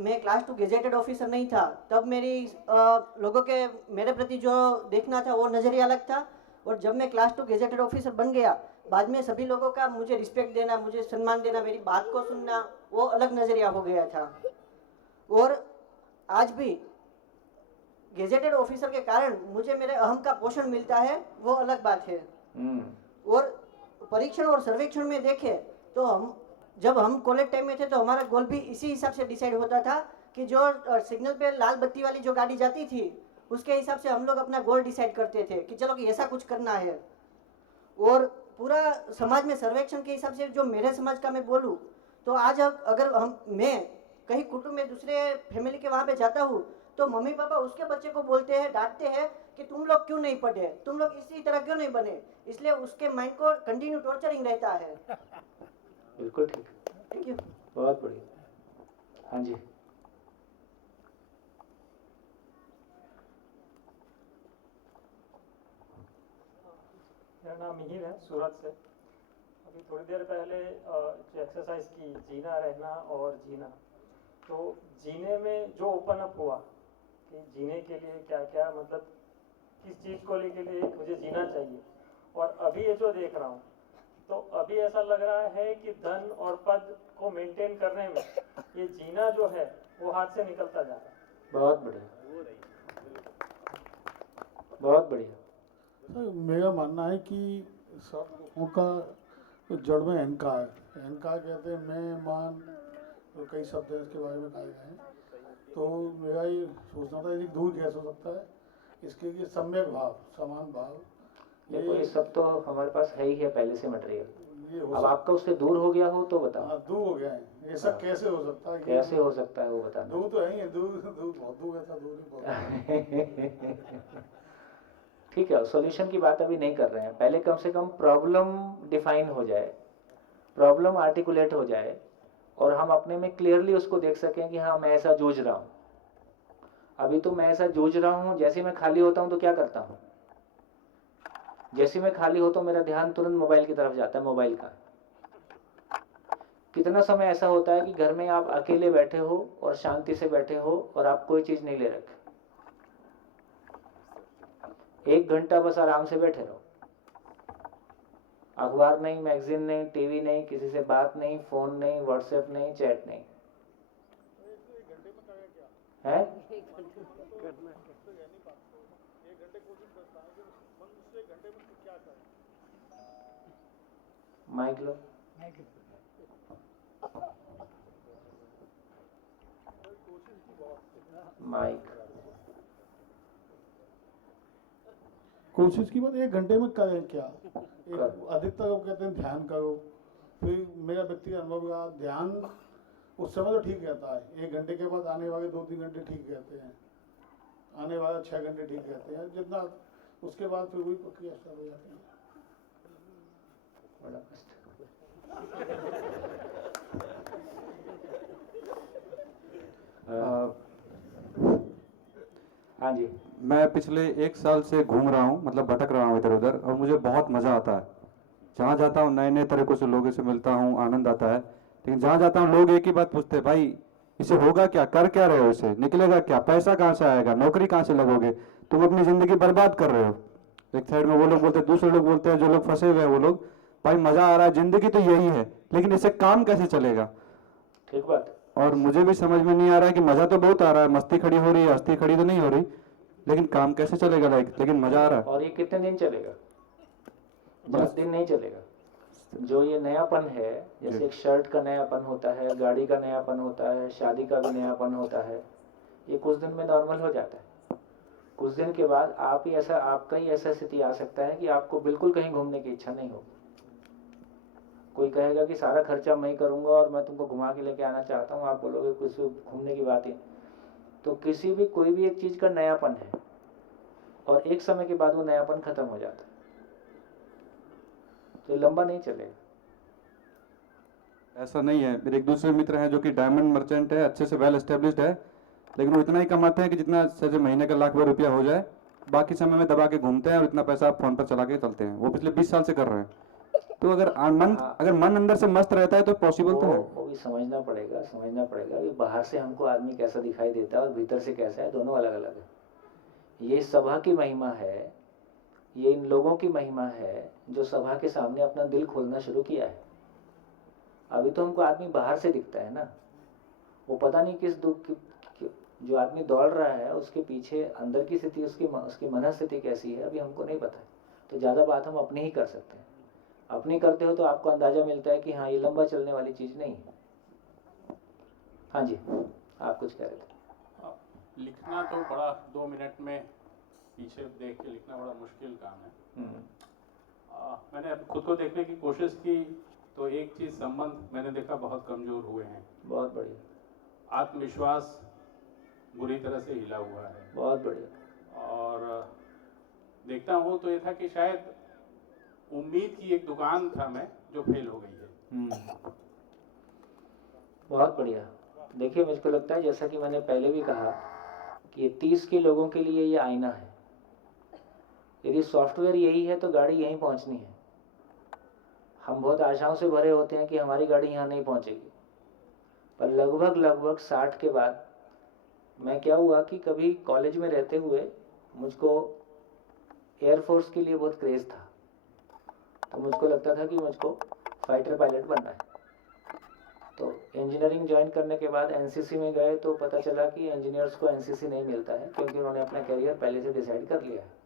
मैं क्लास 2 गेजेटेड ऑफिसर नहीं था तब मेरी लोगों के मेरे प्रति जो देखना था वो नज़रिया अलग था, और जब मैं क्लास 2 गेजेटेड ऑफिसर बन गया, बाद में सभी लोगों का मुझे रिस्पेक्ट देना, मुझे सम्मान देना, मेरी बात को सुनना, वो अलग नज़रिया हो गया था। और आज भी गेजेटेड ऑफिसर के कारण मुझे मेरे अहम का पोषण मिलता है, वो अलग बात है। और परीक्षण और सर्वेक्षण में देखें तो जब हम कॉलेज टाइम में थे तो हमारा गोल भी इसी हिसाब से डिसाइड होता था कि जो सिग्नल पे लाल बत्ती वाली जो गाड़ी जाती थी उसके हिसाब से हम लोग अपना गोल डिसाइड करते थे कि चलो कि ऐसा कुछ करना है। और पूरा समाज में सर्वेक्षण के हिसाब से जो मेरे समाज का मैं बोलूँ तो आज अगर मैं कहीं कुटुंब में दूसरे फैमिली के वहाँ पे जाता हूँ तो मम्मी पापा उसके बच्चे को बोलते हैं, डांटते हैं कि तुम लोग क्यों नहीं पढ़े, तुम लोग इसी तरह क्यों नहीं बने, इसलिए उसके माइंड को कंटिन्यू टॉर्चरिंग रहता है। बिल्कुल ठीक, थैंक यू, बहुत बढ़िया। हाँ जी, मेरा नाम मिहिर है, सूरत से। अभी थोड़ी देर पहले जो एक्सरसाइज की, जीना रहना और जीना, तो जीने में जो ओपन अप हुआ कि जीने के लिए क्या क्या, मतलब किस चीज़ को लेके लिए मुझे जीना चाहिए, और अभी ये जो देख रहा हूँ तो अभी ऐसा लग रहा है कि धन और पद को मेंटेन करने में ये जीना जो है वो हाथ से निकलता जा रहा है। बहुत बढ़िया, बहुत बढ़िया। सर मेरा मानना है कि सब लोगों का जड़ में अहंकार है। अहंकार कहते हैं मैं, मान, तो कई शब्द हैं इसके बारे में कहे गए हैं। तो मेरा ये सोचना था कि दूर कैसे हो सकता है इसके लिए सम्यक भाव, समान भाव। देखो ये सब तो हमारे पास है ही है पहले से मटेरियल, अब आपका उससे दूर हो गया हो तो बताओ। हाँ, दूर हो गया है, ऐसा कैसे हो सकता है? कैसे हो सकता है वो बताना। दूर तो है ही है, दूर बहुत दूर है, दूर ही बहुत। ठीक है, सॉल्यूशन की बात अभी नहीं कर रहे हैं, पहले कम से कम प्रॉब्लम डिफाइन हो जाए, प्रॉब्लम आर्टिकुलेट हो जाए और हम अपने में क्लियरली उसको देख सकें कि हाँ मैं ऐसा जूझ रहा हूँ। अभी तो मैं ऐसा जूझ रहा हूँ, जैसे मैं खाली होता हूँ तो क्या करता हूँ, जैसे मैं खाली होता हूँ मेरा ध्यान तुरंत मोबाइल की तरफ जाता है, मोबाइल का। कितना समय ऐसा होता है कि घर में आप अकेले बैठे हो और शांति से बैठे हो और आप कोई चीज नहीं ले रखे, 1 घंटा बस आराम से बैठे रहो, अखबार नहीं, मैगजीन नहीं, टीवी नहीं, किसी से बात नहीं, फोन नहीं, व्हाट्सएप नहीं, चैट नहीं है। माइक लो, माइक। कोशिश की बात 1 घंटे में करें क्या? अधिकतर लोग कहते हैं ध्यान करो, फिर मेरा व्यक्तिगत अनुभव का ध्यान उस समय तो ठीक रहता है, 1 घंटे के बाद आने वाले 2-3 घंटे ठीक रहते हैं, आने वाले 6 घंटे ठीक रहते हैं, जितना उसके बाद फिर वही प्रक्रिया स्टार्ट हो जाती है। बड़ा कष्ट। हाँ जी, मैं पिछले 1 साल से घूम रहा हूँ, मतलब भटक रहा हूँ इधर उधर, और मुझे बहुत मज़ा आता है। जहाँ जाता हूँ नए नए तरीकों से लोगों से मिलता हूँ, आनंद आता है। लेकिन जहाँ जाता हूँ लोग एक ही बात पूछते हैं, भाई इसे होगा क्या, कर क्या रहे हो, इसे निकलेगा क्या, पैसा कहाँ से आएगा, नौकरी कहाँ से लगोगे, तुम अपनी ज़िंदगी बर्बाद कर रहे हो। एक साइड में वो लोग बोलते हैं, दूसरे लोग बोलते हैं, जो लोग फंसे हुए हैं वो लोग, भाई मज़ा आ रहा है, ज़िंदगी तो यही है, लेकिन इससे काम कैसे चलेगा। ठीक बात। और मुझे भी समझ में नहीं आ रहा है कि मज़ा तो बहुत आ रहा है, मस्ती खड़ी हो रही है, हस्ती खड़ी तो नहीं हो रही, लेकिन काम कैसे चलेगा, लेकिन मज़ा आ रहा है। और ये कितने दिन चलेगा? 10 दिन नहीं चलेगा। जो ये नयापन है, जैसे एक शर्ट का नयापन होता है, गाड़ी का नयापन होता है, शादी का भी नयापन होता है, ये कुछ दिन में नॉर्मल हो जाता है। कुछ दिन के बाद आपका ही ऐसा स्थिति आ सकता है कि आपको बिल्कुल कहीं घूमने की इच्छा नहीं होगी। कोई कहेगा कि सारा खर्चा मैं ही करूंगा और मैं तुमको घुमा के लेके आना चाहता हूँ, आप बोलोगे कुछ घूमने की बात है। तो कोई भी एक चीज का नयापन है और एक समय के बाद वो नयापन खत्म हो जाता है, तो लंबा नहीं चलेगा। ऐसा नहीं है, मेरे एक दूसरे मित्र हैं जो कि डायमंड मर्चेंट है, अच्छे से वेल एस्टेब्लिश्ड है, लेकिन वो इतना ही कमाते हैं कि जितना सजे महीने का लाख रुपया हो जाए, बाकी समय में दबा के घूमते हैं और इतना पैसा आप फोन पर चला के चलते हैं। वो पिछले 20 साल से कर रहे हैं। तो अगर मन अंदर से मस्त रहता है तो पॉसिबल तो है। वो भी समझना पड़ेगा कि बाहर से हमको आदमी कैसा दिखाई देता है और भीतर से कैसा है, दोनों अलग अलग है। ये सभा की महिमा है ये इन लोगों की महिमा है जो सभा के सामने अपना दिल खोलना शुरू किया है। अभी तो हमको आदमी बाहर से दिखता है ना, वो पता नहीं किस दुख की जो आदमी दौड़ रहा है उसके पीछे अंदर की स्थिति, उसकी मनस्थिति कैसी है, अभी हमको नहीं पता है। तो ज़्यादा बात हम अपनी ही कर सकते हैं। अपनी करते हो तो आपको अंदाजा मिलता है कि हाँ ये लंबा चलने वाली चीज़ नहीं है। हाँ जी, आप कुछ कह रहे थे। लिखना तो बड़ा 2 मिनट में पीछे देख के लिखना बड़ा मुश्किल काम है। मैंने खुद को देखने की कोशिश की तो एक चीज़ संबंध मैंने देखा बहुत कमज़ोर हुए हैं। बहुत बढ़िया। आत्मविश्वास बुरी तरह से हिला हुआ है। बहुत बढ़िया। और देखता हूँ तो ये था कि शायद उम्मीद की एक दुकान था मैं जो फेल हो गई है। बहुत बढ़िया। देखिए मुझको लगता है जैसा कि मैंने पहले भी कहा कि 30 के लोगों के लिए ये आईना है। यदि सॉफ्टवेयर यही है तो गाड़ी यहीं पहुंचनी है। हम बहुत आशाओं से भरे होते हैं कि हमारी गाड़ी यहाँ नहीं पहुंचेगी, पर लगभग 60 के बाद मैं क्या हुआ कि कभी कॉलेज में रहते हुए मुझको एयरफोर्स के लिए बहुत क्रेज़ था, तो मुझको लगता था कि मुझको फाइटर पायलट बनना है। तो इंजीनियरिंग ज्वाइन करने के बाद एनसीसी में गए तो पता चला कि इंजीनियर्स को एनसीसी नहीं मिलता है क्योंकि उन्होंने अपना करियर पहले से डिसाइड कर लिया है।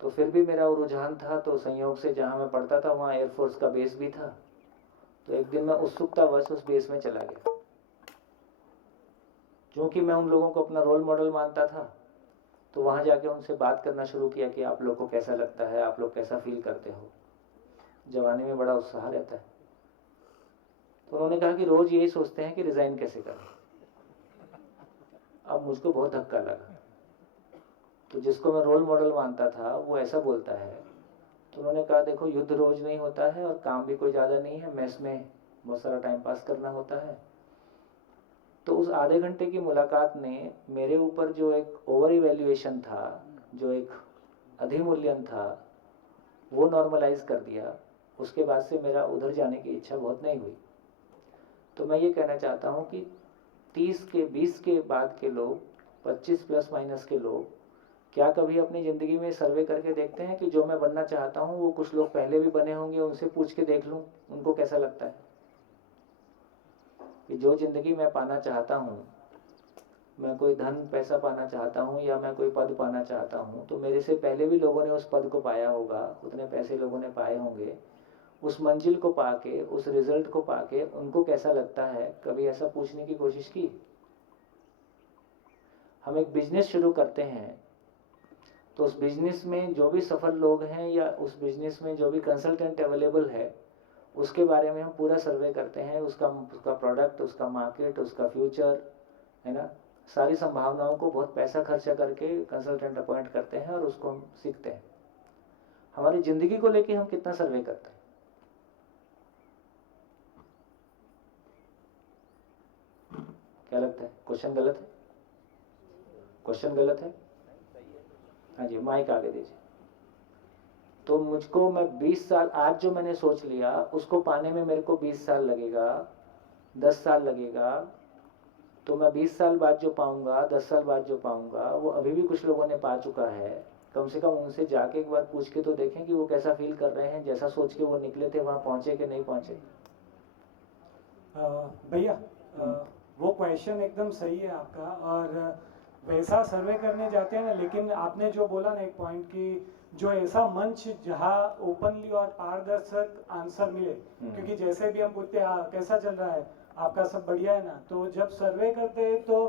तो फिर भी मेरा वो रुझान था, तो संयोग से जहाँ मैं पढ़ता था वहाँ एयरफोर्स का बेस भी था। तो एक दिन मैं उत्सुकतावश उस बेस में चला गया। क्योंकि मैं उन लोगों को अपना रोल मॉडल मानता था, तो वहाँ जाके उनसे बात करना शुरू किया कि आप लोग को कैसा लगता है, आप लोग कैसा फील करते हो। जवानी में बड़ा उत्साह रहता है। तो उन्होंने कहा कि रोज़ यही सोचते हैं कि रिज़ाइन कैसे करें। अब मुझको बहुत धक्का लगा। तो जिसको मैं रोल मॉडल मानता था वो ऐसा बोलता है। तो उन्होंने कहा देखो युद्ध रोज़ नहीं होता है और काम भी कोई ज़्यादा नहीं है, मेस में बहुत सारा टाइम पास करना होता है। तो उस आधे घंटे की मुलाकात ने मेरे ऊपर जो एक ओवर इवैल्यूएशन था, जो एक अधिमूल्यन था, वो नॉर्मलाइज कर दिया। उसके बाद से मेरा उधर जाने की इच्छा बहुत नहीं हुई। तो मैं ये कहना चाहता हूँ कि 30 के 20 के बाद के लोग, 25 प्लस माइनस के लोग क्या कभी अपनी ज़िंदगी में सर्वे करके देखते हैं कि जो मैं बनना चाहता हूँ वो कुछ लोग पहले भी बने होंगे, उनसे पूछ के देख लूँ उनको कैसा लगता है कि जो ज़िंदगी मैं पाना चाहता हूँ, मैं कोई धन पैसा पाना चाहता हूँ या मैं कोई पद पाना चाहता हूँ, तो मेरे से पहले भी लोगों ने उस पद को पाया होगा, उतने पैसे लोगों ने पाए होंगे। उस मंजिल को पाके, उस रिजल्ट को पाके उनको कैसा लगता है, कभी ऐसा पूछने की कोशिश की? हम एक बिजनेस शुरू करते हैं तो उस बिजनेस में जो भी सफल लोग हैं या उस बिजनेस में जो भी कंसल्टेंट अवेलेबल है उसके बारे में हम पूरा सर्वे करते हैं, उसका प्रोडक्ट, उसका मार्केट, उसका फ्यूचर, है ना, सारी संभावनाओं को बहुत पैसा खर्चा करके कंसल्टेंट अपॉइंट करते हैं और उसको हम सीखते हैं। हमारी ज़िंदगी को लेके हम कितना सर्वे करते हैं? क्या लगता है? क्वेश्चन गलत है? क्वेश्चन गलत है? हाँ जी, माइक आगे दीजिए। तो मुझको, मैं 20 साल, आज जो मैंने सोच लिया उसको पाने में मेरे को 20 साल लगेगा, 10 साल लगेगा। तो मैं 20 साल बाद जो पाऊंगा, 10 साल बाद जो पाऊंगा, वो अभी भी कुछ लोगों ने पा चुका है। कम से कम उनसे जाके एक बार पूछ के तो देखें कि वो कैसा फील कर रहे हैं, जैसा सोच के वो निकले थे वहाँ पहुँचे कि नहीं पहुँचे। भैया वो क्वेश्चन एकदम सही है आपका, और वैसा सर्वे करने जाते हैं ना, लेकिन आपने जो बोला ना एक पॉइंट कि जो ऐसा मंच जहाँ ओपनली और पारदर्शक आंसर मिले, क्योंकि जैसे भी हम पूछते हैं कैसा चल रहा है आपका, सब बढ़िया है ना, तो जब सर्वे करते हैं तो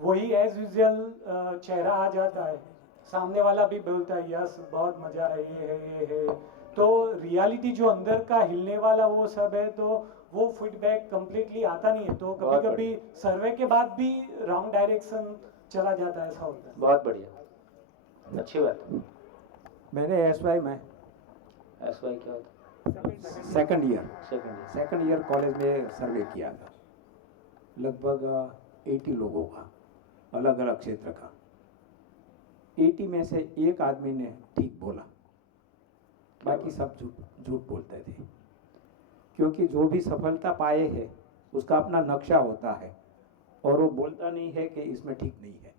वही एज यूजुअल चेहरा आ जाता है, सामने वाला भी बोलता है यस बहुत मजा है, ये है, तो रियलिटी जो अंदर का हिलने वाला वो सब है, तो वो फीडबैक कंप्लीटली आता नहीं है। तो कभी कभी सर्वे के बाद भी रॉन्ग डायरेक्शन चला जाता है, ऐसा होता है। बहुत बढ़िया, अच्छी बात। मैंने एसवाई में, एसवाई क्या होता है? सेकंड ईयर कॉलेज में सर्वे किया था, लगभग 80 लोगों का, अलग अलग क्षेत्र का। 80 में से एक आदमी ने ठीक बोला, बाकी सब झूठ बोलते थे, क्योंकि जो भी सफलता पाए है उसका अपना नक्शा होता है और वो बोलता नहीं है कि इसमें ठीक नहीं है।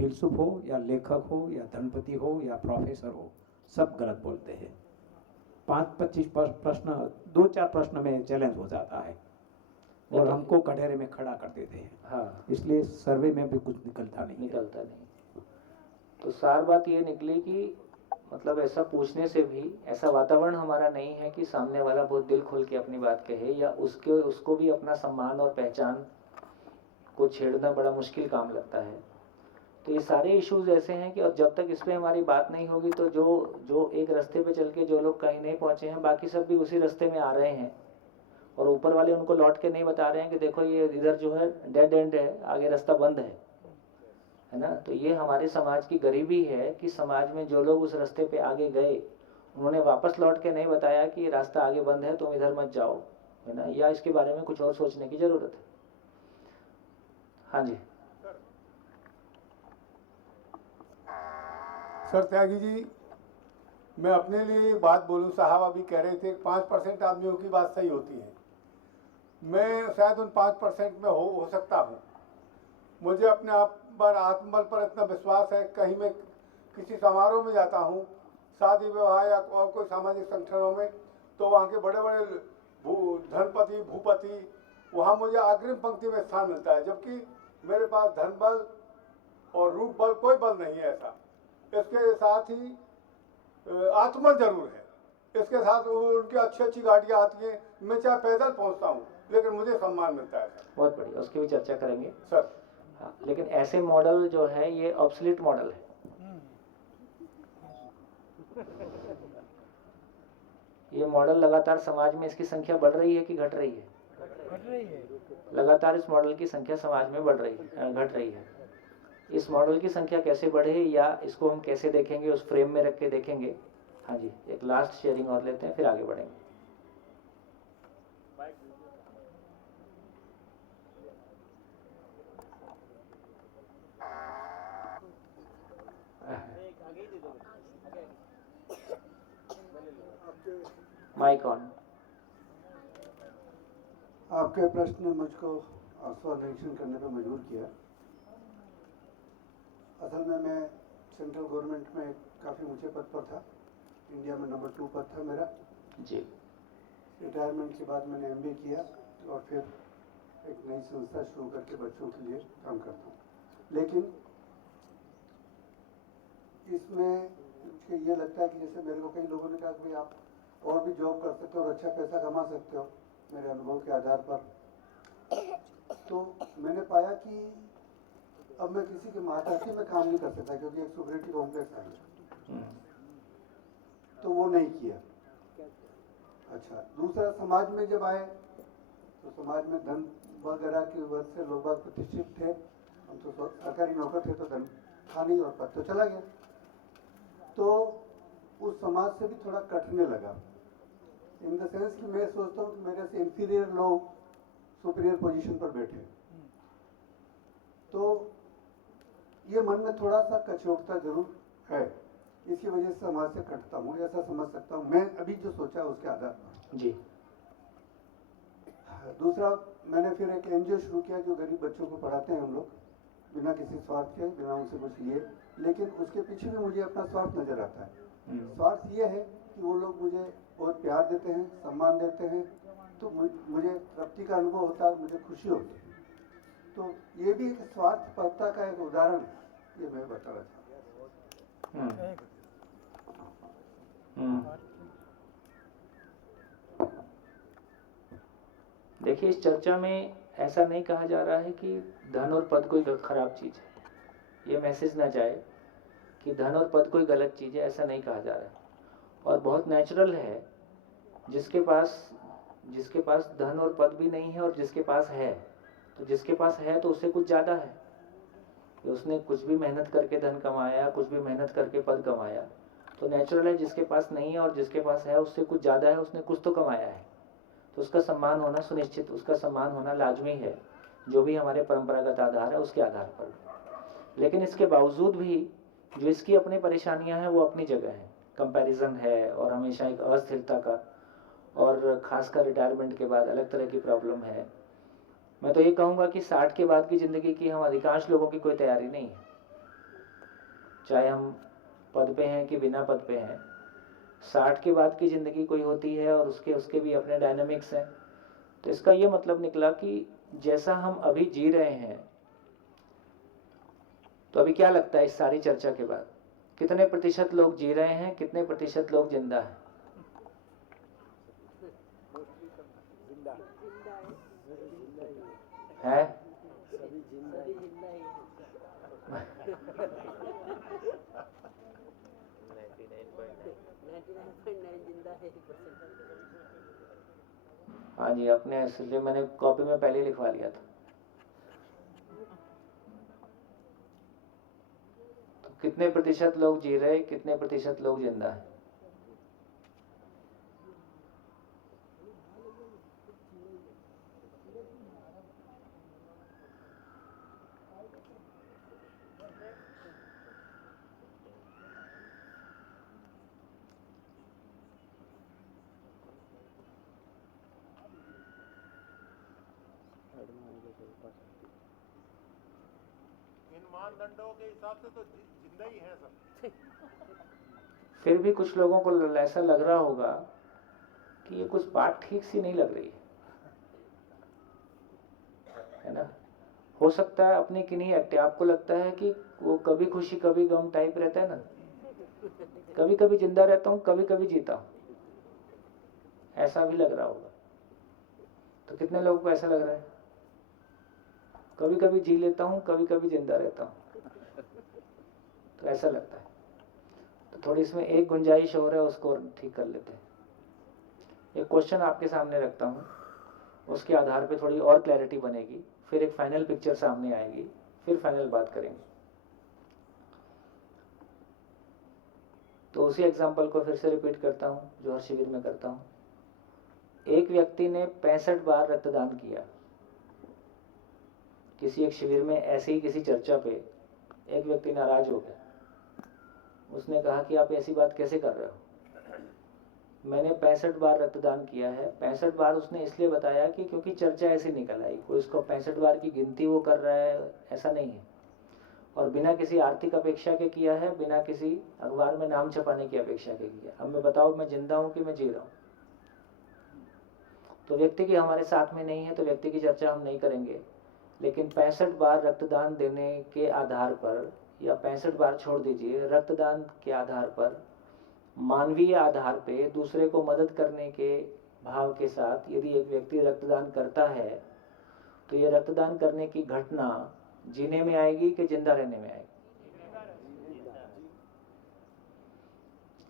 फिलसुफ हो या लेखक हो या धनपति हो या प्रोफेसर हो, सब गलत बोलते हैं। 5-25 प्रश्न, 2-4 प्रश्न में चैलेंज हो जाता है और हमको कटहरे में खड़ा कर देते हैं। हाँ, इसलिए सर्वे में भी कुछ निकलता नहीं। तो सार बात ये निकली कि मतलब ऐसा पूछने से भी ऐसा वातावरण हमारा नहीं है कि सामने वाला बहुत दिल खोल के अपनी बात कहे, या उसको भी अपना सम्मान और पहचान को छेड़ना बड़ा मुश्किल काम लगता है। तो ये सारे इश्यूज ऐसे हैं कि और जब तक इस पे हमारी बात नहीं होगी तो जो एक रास्ते पे चल के जो लोग कहीं नहीं पहुंचे हैं, बाकी सब भी उसी रास्ते में आ रहे हैं, और ऊपर वाले उनको लौट के नहीं बता रहे हैं कि देखो ये इधर जो है डेड एंड है, आगे रास्ता बंद है ना। तो ये हमारे समाज की गरीबी है कि समाज में जो लोग उस रास्ते पे आगे गए, उन्होंने वापस लौट के नहीं बताया कि रास्ता आगे बंद है, तुम इधर मत जाओ, है ना, या इसके बारे में कुछ और सोचने की जरूरत है। हाँ जी सर त्यागी जी, मैं अपने लिए बात बोलूं, साहब अभी कह रहे थे 5% आदमियों की बात सही होती है। मैं शायद उन 5% में हो सकता हूं। मुझे अपने आप पर, आत्मबल पर इतना विश्वास है, कहीं मैं किसी समारोह में जाता हूं, शादी विवाह या और कोई सामाजिक संगठनों में, तो वहाँ के बड़े बड़े धनपति भूपति, वहाँ मुझे अग्रिम पंक्ति में स्थान मिलता है, जबकि मेरे पास धन बल और रूप बल कोई बल नहीं है ऐसा। इसके साथ ही आत्मबल जरूर है, इसके साथ उनकी अच्छी अच्छी गाड़ियाँ आती हैं, मैं चाहे पैदल पहुँचता हूँ लेकिन मुझे सम्मान मिलता है सर। बहुत बढ़िया, उसकी भी चर्चा करेंगे सर। हाँ, लेकिन ऐसे मॉडल जो है ये ऑब्सोलीट मॉडल है। ये मॉडल लगातार समाज में इसकी संख्या बढ़ रही है कि घट रही है? घट रही है। लगातार इस मॉडल की संख्या समाज में बढ़ रही है, घट रही है। इस मॉडल की संख्या कैसे बढ़े या इसको हम कैसे देखेंगे, उस फ्रेम में रख के देखेंगे। हाँ जी, एक लास्ट शेयरिंग और लेते हैं, फिर आगे बढ़ेंगे। Mic on. आपके प्रश्न ने मुझको स्वनिरीक्षण करने पर मजबूर किया। असल में मैं सेंट्रल गवर्नमेंट में काफ़ी ऊंचे पद पर था, इंडिया में नंबर 2 पद था मेरा जी। रिटायरमेंट के बाद मैंने MBA किया और फिर एक नई संस्था शुरू करके बच्चों के लिए काम करता हूँ। लेकिन इसमें मुझे ये लगता है कि जैसे मेरे को कई लोगों ने कहा कि भाई आप और भी जॉब कर सकते हो और अच्छा पैसा कमा सकते हो, मेरे अनुभव के आधार पर, तो मैंने पाया कि अब मैं किसी के महाताती में काम नहीं कर सकता क्योंकि एक सुपरिटी कॉम्प्लेक्स है, तो वो नहीं किया। अच्छा, दूसरा समाज में जब आए तो समाज में धन वगैरह की वजह से लोग प्रतिष्ठित थे, हम तो सरकारी नौकर थे तो धन था नहीं और पद तो चला गया, तो उस समाज से भी थोड़ा कटने लगा। इन द सेंस कि मैं सोचता हूँ कि मेरे से इंफीरियर लोग सुपीरियर पोजीशन पर बैठे, तो ये मन में थोड़ा सा कचोटता जरूर है, इसकी वजह से समाज से कटता हूँ, ऐसा समझ सकता हूँ मैं अभी जो सोचा उसके आधार पर जी। दूसरा, मैंने फिर एक NGO शुरू किया जो गरीब बच्चों को पढ़ाते हैं हम लोग, बिना किसी स्वार्थ के, बिना उनसे कुछ लिए, लेकिन उसके पीछे भी मुझे अपना स्वार्थ नजर आता है। स्वार्थ ये है कि वो लोग मुझे बहुत प्यार देते हैं, सम्मान देते हैं, तो मुझे तृप्ति का अनुभव होता है और मुझे खुशी होती है। तो ये भी एक स्वार्थपरता का एक उदाहरण है, ये मैं बताना चाहता हूँ। देखिए, इस चर्चा में ऐसा नहीं कहा जा रहा है कि धन और पद कोई खराब चीज़ है, ये मैसेज ना जाए कि धन और पद कोई गलत चीज़ है, ऐसा नहीं कहा जा रहा है। और बहुत नेचुरल है, जिसके पास धन और पद भी नहीं है और जिसके पास है, तो जिसके पास है तो उससे कुछ ज़्यादा है, कि उसने कुछ भी मेहनत करके धन कमाया, कुछ भी मेहनत करके पद कमाया, तो नेचुरल है जिसके पास नहीं है और जिसके पास है उससे कुछ ज़्यादा है, उसने कुछ तो कमाया है, तो उसका सम्मान होना सुनिश्चित, उसका सम्मान होना लाजमी है, जो भी हमारे परंपरागत आधार है उसके आधार पर। लेकिन इसके बावजूद भी जो इसकी अपनी परेशानियां हैं वो अपनी जगह है, कंपैरिजन है और हमेशा एक अस्थिरता का, और खासकर रिटायरमेंट के बाद अलग तरह की प्रॉब्लम है। मैं तो ये कहूँगा कि 60 के बाद की ज़िंदगी की हम अधिकांश लोगों की कोई तैयारी नहीं है, चाहे हम पद पे हैं कि बिना पद पे हैं। 60 के बाद की ज़िंदगी कोई होती है और उसके भी अपने डायनामिक्स हैं। तो इसका ये मतलब निकला कि जैसा हम अभी जी रहे हैं, तो अभी क्या लगता है इस सारी चर्चा के बाद, कितने प्रतिशत लोग जी रहे हैं, कितने प्रतिशत लोग जिंदा हैं? है? हाँ जी, अपने इसलिए मैंने कॉपी में पहले लिखवा लिया था। तो कितने प्रतिशत लोग जी रहे, कितने प्रतिशत लोग जिंदा हैं? इन मानदंडों के हिसाब से तो जिंदा ही है सब। फिर भी कुछ लोगों को ऐसा लग रहा होगा कि ये कुछ बात ठीक सी नहीं लग रही है ना? हो सकता है अपनी किन्हीं आपको लगता है कि वो कभी खुशी कभी गम टाइप रहता है ना, कभी कभी जिंदा रहता हूँ, कभी कभी जीता हूँ, ऐसा भी लग रहा होगा। तो कितने लोगों को ऐसा लग रहा है? कभी कभी जी लेता हूँ, कभी कभी जिंदा रहता हूँ, तो ऐसा लगता है। तो थोड़ी इसमें एक गुंजाइश और है, उसको ठीक कर लेते हैं। एक क्वेश्चन आपके सामने रखता हूँ, उसके आधार पे थोड़ी और क्लैरिटी बनेगी, फिर एक फाइनल पिक्चर सामने आएगी, फिर फाइनल बात करेंगे। तो उसी एग्जाम्पल को फिर से रिपीट करता हूँ जो हर शिविर में करता हूँ। एक व्यक्ति ने 65 बार रक्तदान किया। किसी एक शिविर में ऐसे ही किसी चर्चा पे एक व्यक्ति नाराज हो गया। उसने कहा कि आप ऐसी बात कैसे कर रहे हो, मैंने 65 बार रक्तदान किया है। 65 बार उसने इसलिए बताया कि क्योंकि चर्चा ऐसी निकल आई, कोई उसको 65 बार की गिनती वो कर रहा है ऐसा नहीं है, और बिना किसी आर्थिक अपेक्षा के किया है, बिना किसी अखबार में नाम छपाने की अपेक्षा के किया। अब मैं बताओ मैं जिंदा हूँ कि मैं जी रहा हूँ? तो व्यक्ति की हमारे साथ में नहीं है, तो व्यक्ति की चर्चा हम नहीं करेंगे, लेकिन 65 बार रक्तदान देने के आधार पर, या 65 बार छोड़ दीजिए, रक्तदान के आधार पर, मानवीय आधार पे दूसरे को मदद करने के भाव के साथ यदि एक व्यक्ति रक्तदान करता है, तो ये रक्तदान करने की घटना जीने में आएगी कि जिंदा रहने में आएगी?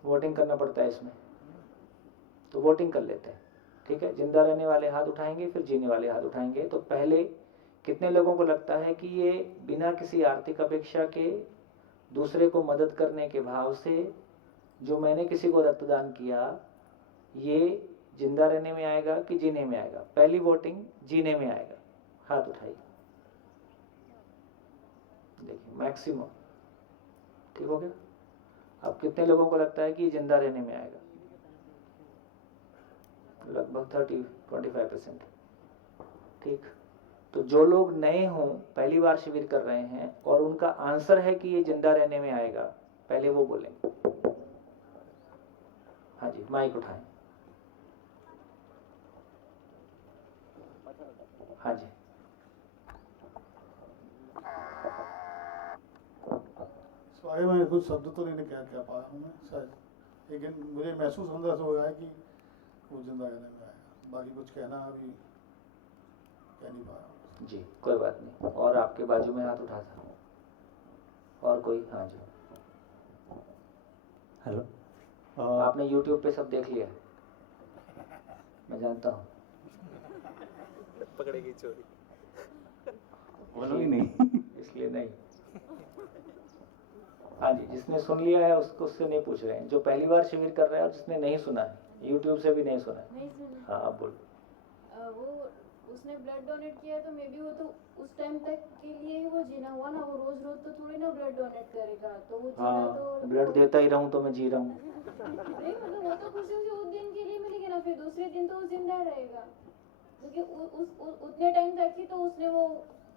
वोटिंग करना पड़ता है इसमें, तो वोटिंग कर लेते हैं। ठीक है, जिंदा रहने वाले हाथ उठाएंगे, फिर जीने वाले हाथ उठाएंगे। तो पहले कितने लोगों को लगता है कि ये बिना किसी आर्थिक अपेक्षा के दूसरे को मदद करने के भाव से जो मैंने किसी को रक्तदान किया, ये जिंदा रहने में आएगा कि जीने में आएगा? पहली वोटिंग जीने में आएगा, हाथ उठाइए। देखिए मैक्सिमम, ठीक हो गया। अब कितने लोगों को लगता है कि जिंदा रहने में आएगा? लगभग 25%। ठीक, तो जो लोग नए हों, पहली बार शिविर कर रहे हैं और उनका आंसर है कि ये जिंदा रहने में आएगा, पहले वो बोलेंगे। हाँ जी, माइक उठाएं। हाँ जी, आगे मैं कुछ शब्द तो नहीं कह पाया हूँ मैं शायद, लेकिन मुझे महसूस अंदर से हो रहा है कि वो जिंदा रहने में आएगा। बाकी कुछ कहना अभी कह नहीं पा रहा जी, कोई बात नहीं। और आपके बाजू में हाथ उठा था, और कोई? हाँ जी, हेलो। आपने YouTube पे सब देख लिया, मैं जानता हूँ। पकड़ेगी चोरी, बोलोगी नहीं इसलिए नहीं। हाँ जी, जिसने सुन लिया है उसको, उससे नहीं पूछ रहे हैं। जो पहली बार शिविर कर रहा है और जिसने नहीं सुना है, YouTube से भी नहीं सुना है। नहीं सुना। हाँ, आप बोलो। वो उसने ब्लड डोनेट किया तो मे बी वो तो उस टाइम तक के लिए ही वो जीना हुआ ना, वो रोज रोज तो थोड़ी ना ब्लड डोनेट करेगा, तो वो जीना हाँ, तो ब्लड देता ही रहूं तो मैं जी रहा हूँ। नहीं, मतलब वो तो खुशी से उस दिन के लिए मिलेगी ना, फिर दूसरे दिन तो वो जिंदा रहेगा, क्योंकि उतने टाइम तक ही तो उसने वो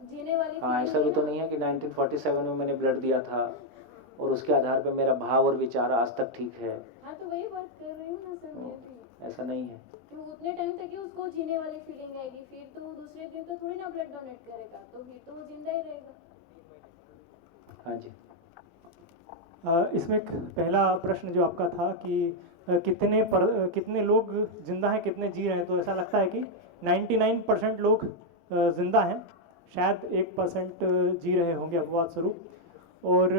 जीने वाली। हाँ, ऐसा भी तो नहीं है कि 1947 में मैंने ब्लड दिया था और उसके आधार पे मेरा भाव और विचार आज तक ठीक है। हाँ तो वही बात कर रही हूँ ना सर मैं भी। ऐसा नहीं है कि वो उतने टाइम तक ही उसको जीने वाली फीलिंग आएगी, फिर तो वो दूसरे दिन तो थोड़ी ना ब्लड डोनेट करेगा, तो फिर तो वो जिंदा ही रहेगा। हाँ जी। इसमें एक पहला प्रश्न जो आपका था कि कितने लोग जिंदा हैं कितने जी रहे हैं, तो ऐसा लगता है कि 99% लोग जिंदा हैं, शायद 1% जी रहे होंगे अपवाद स्वरूप, और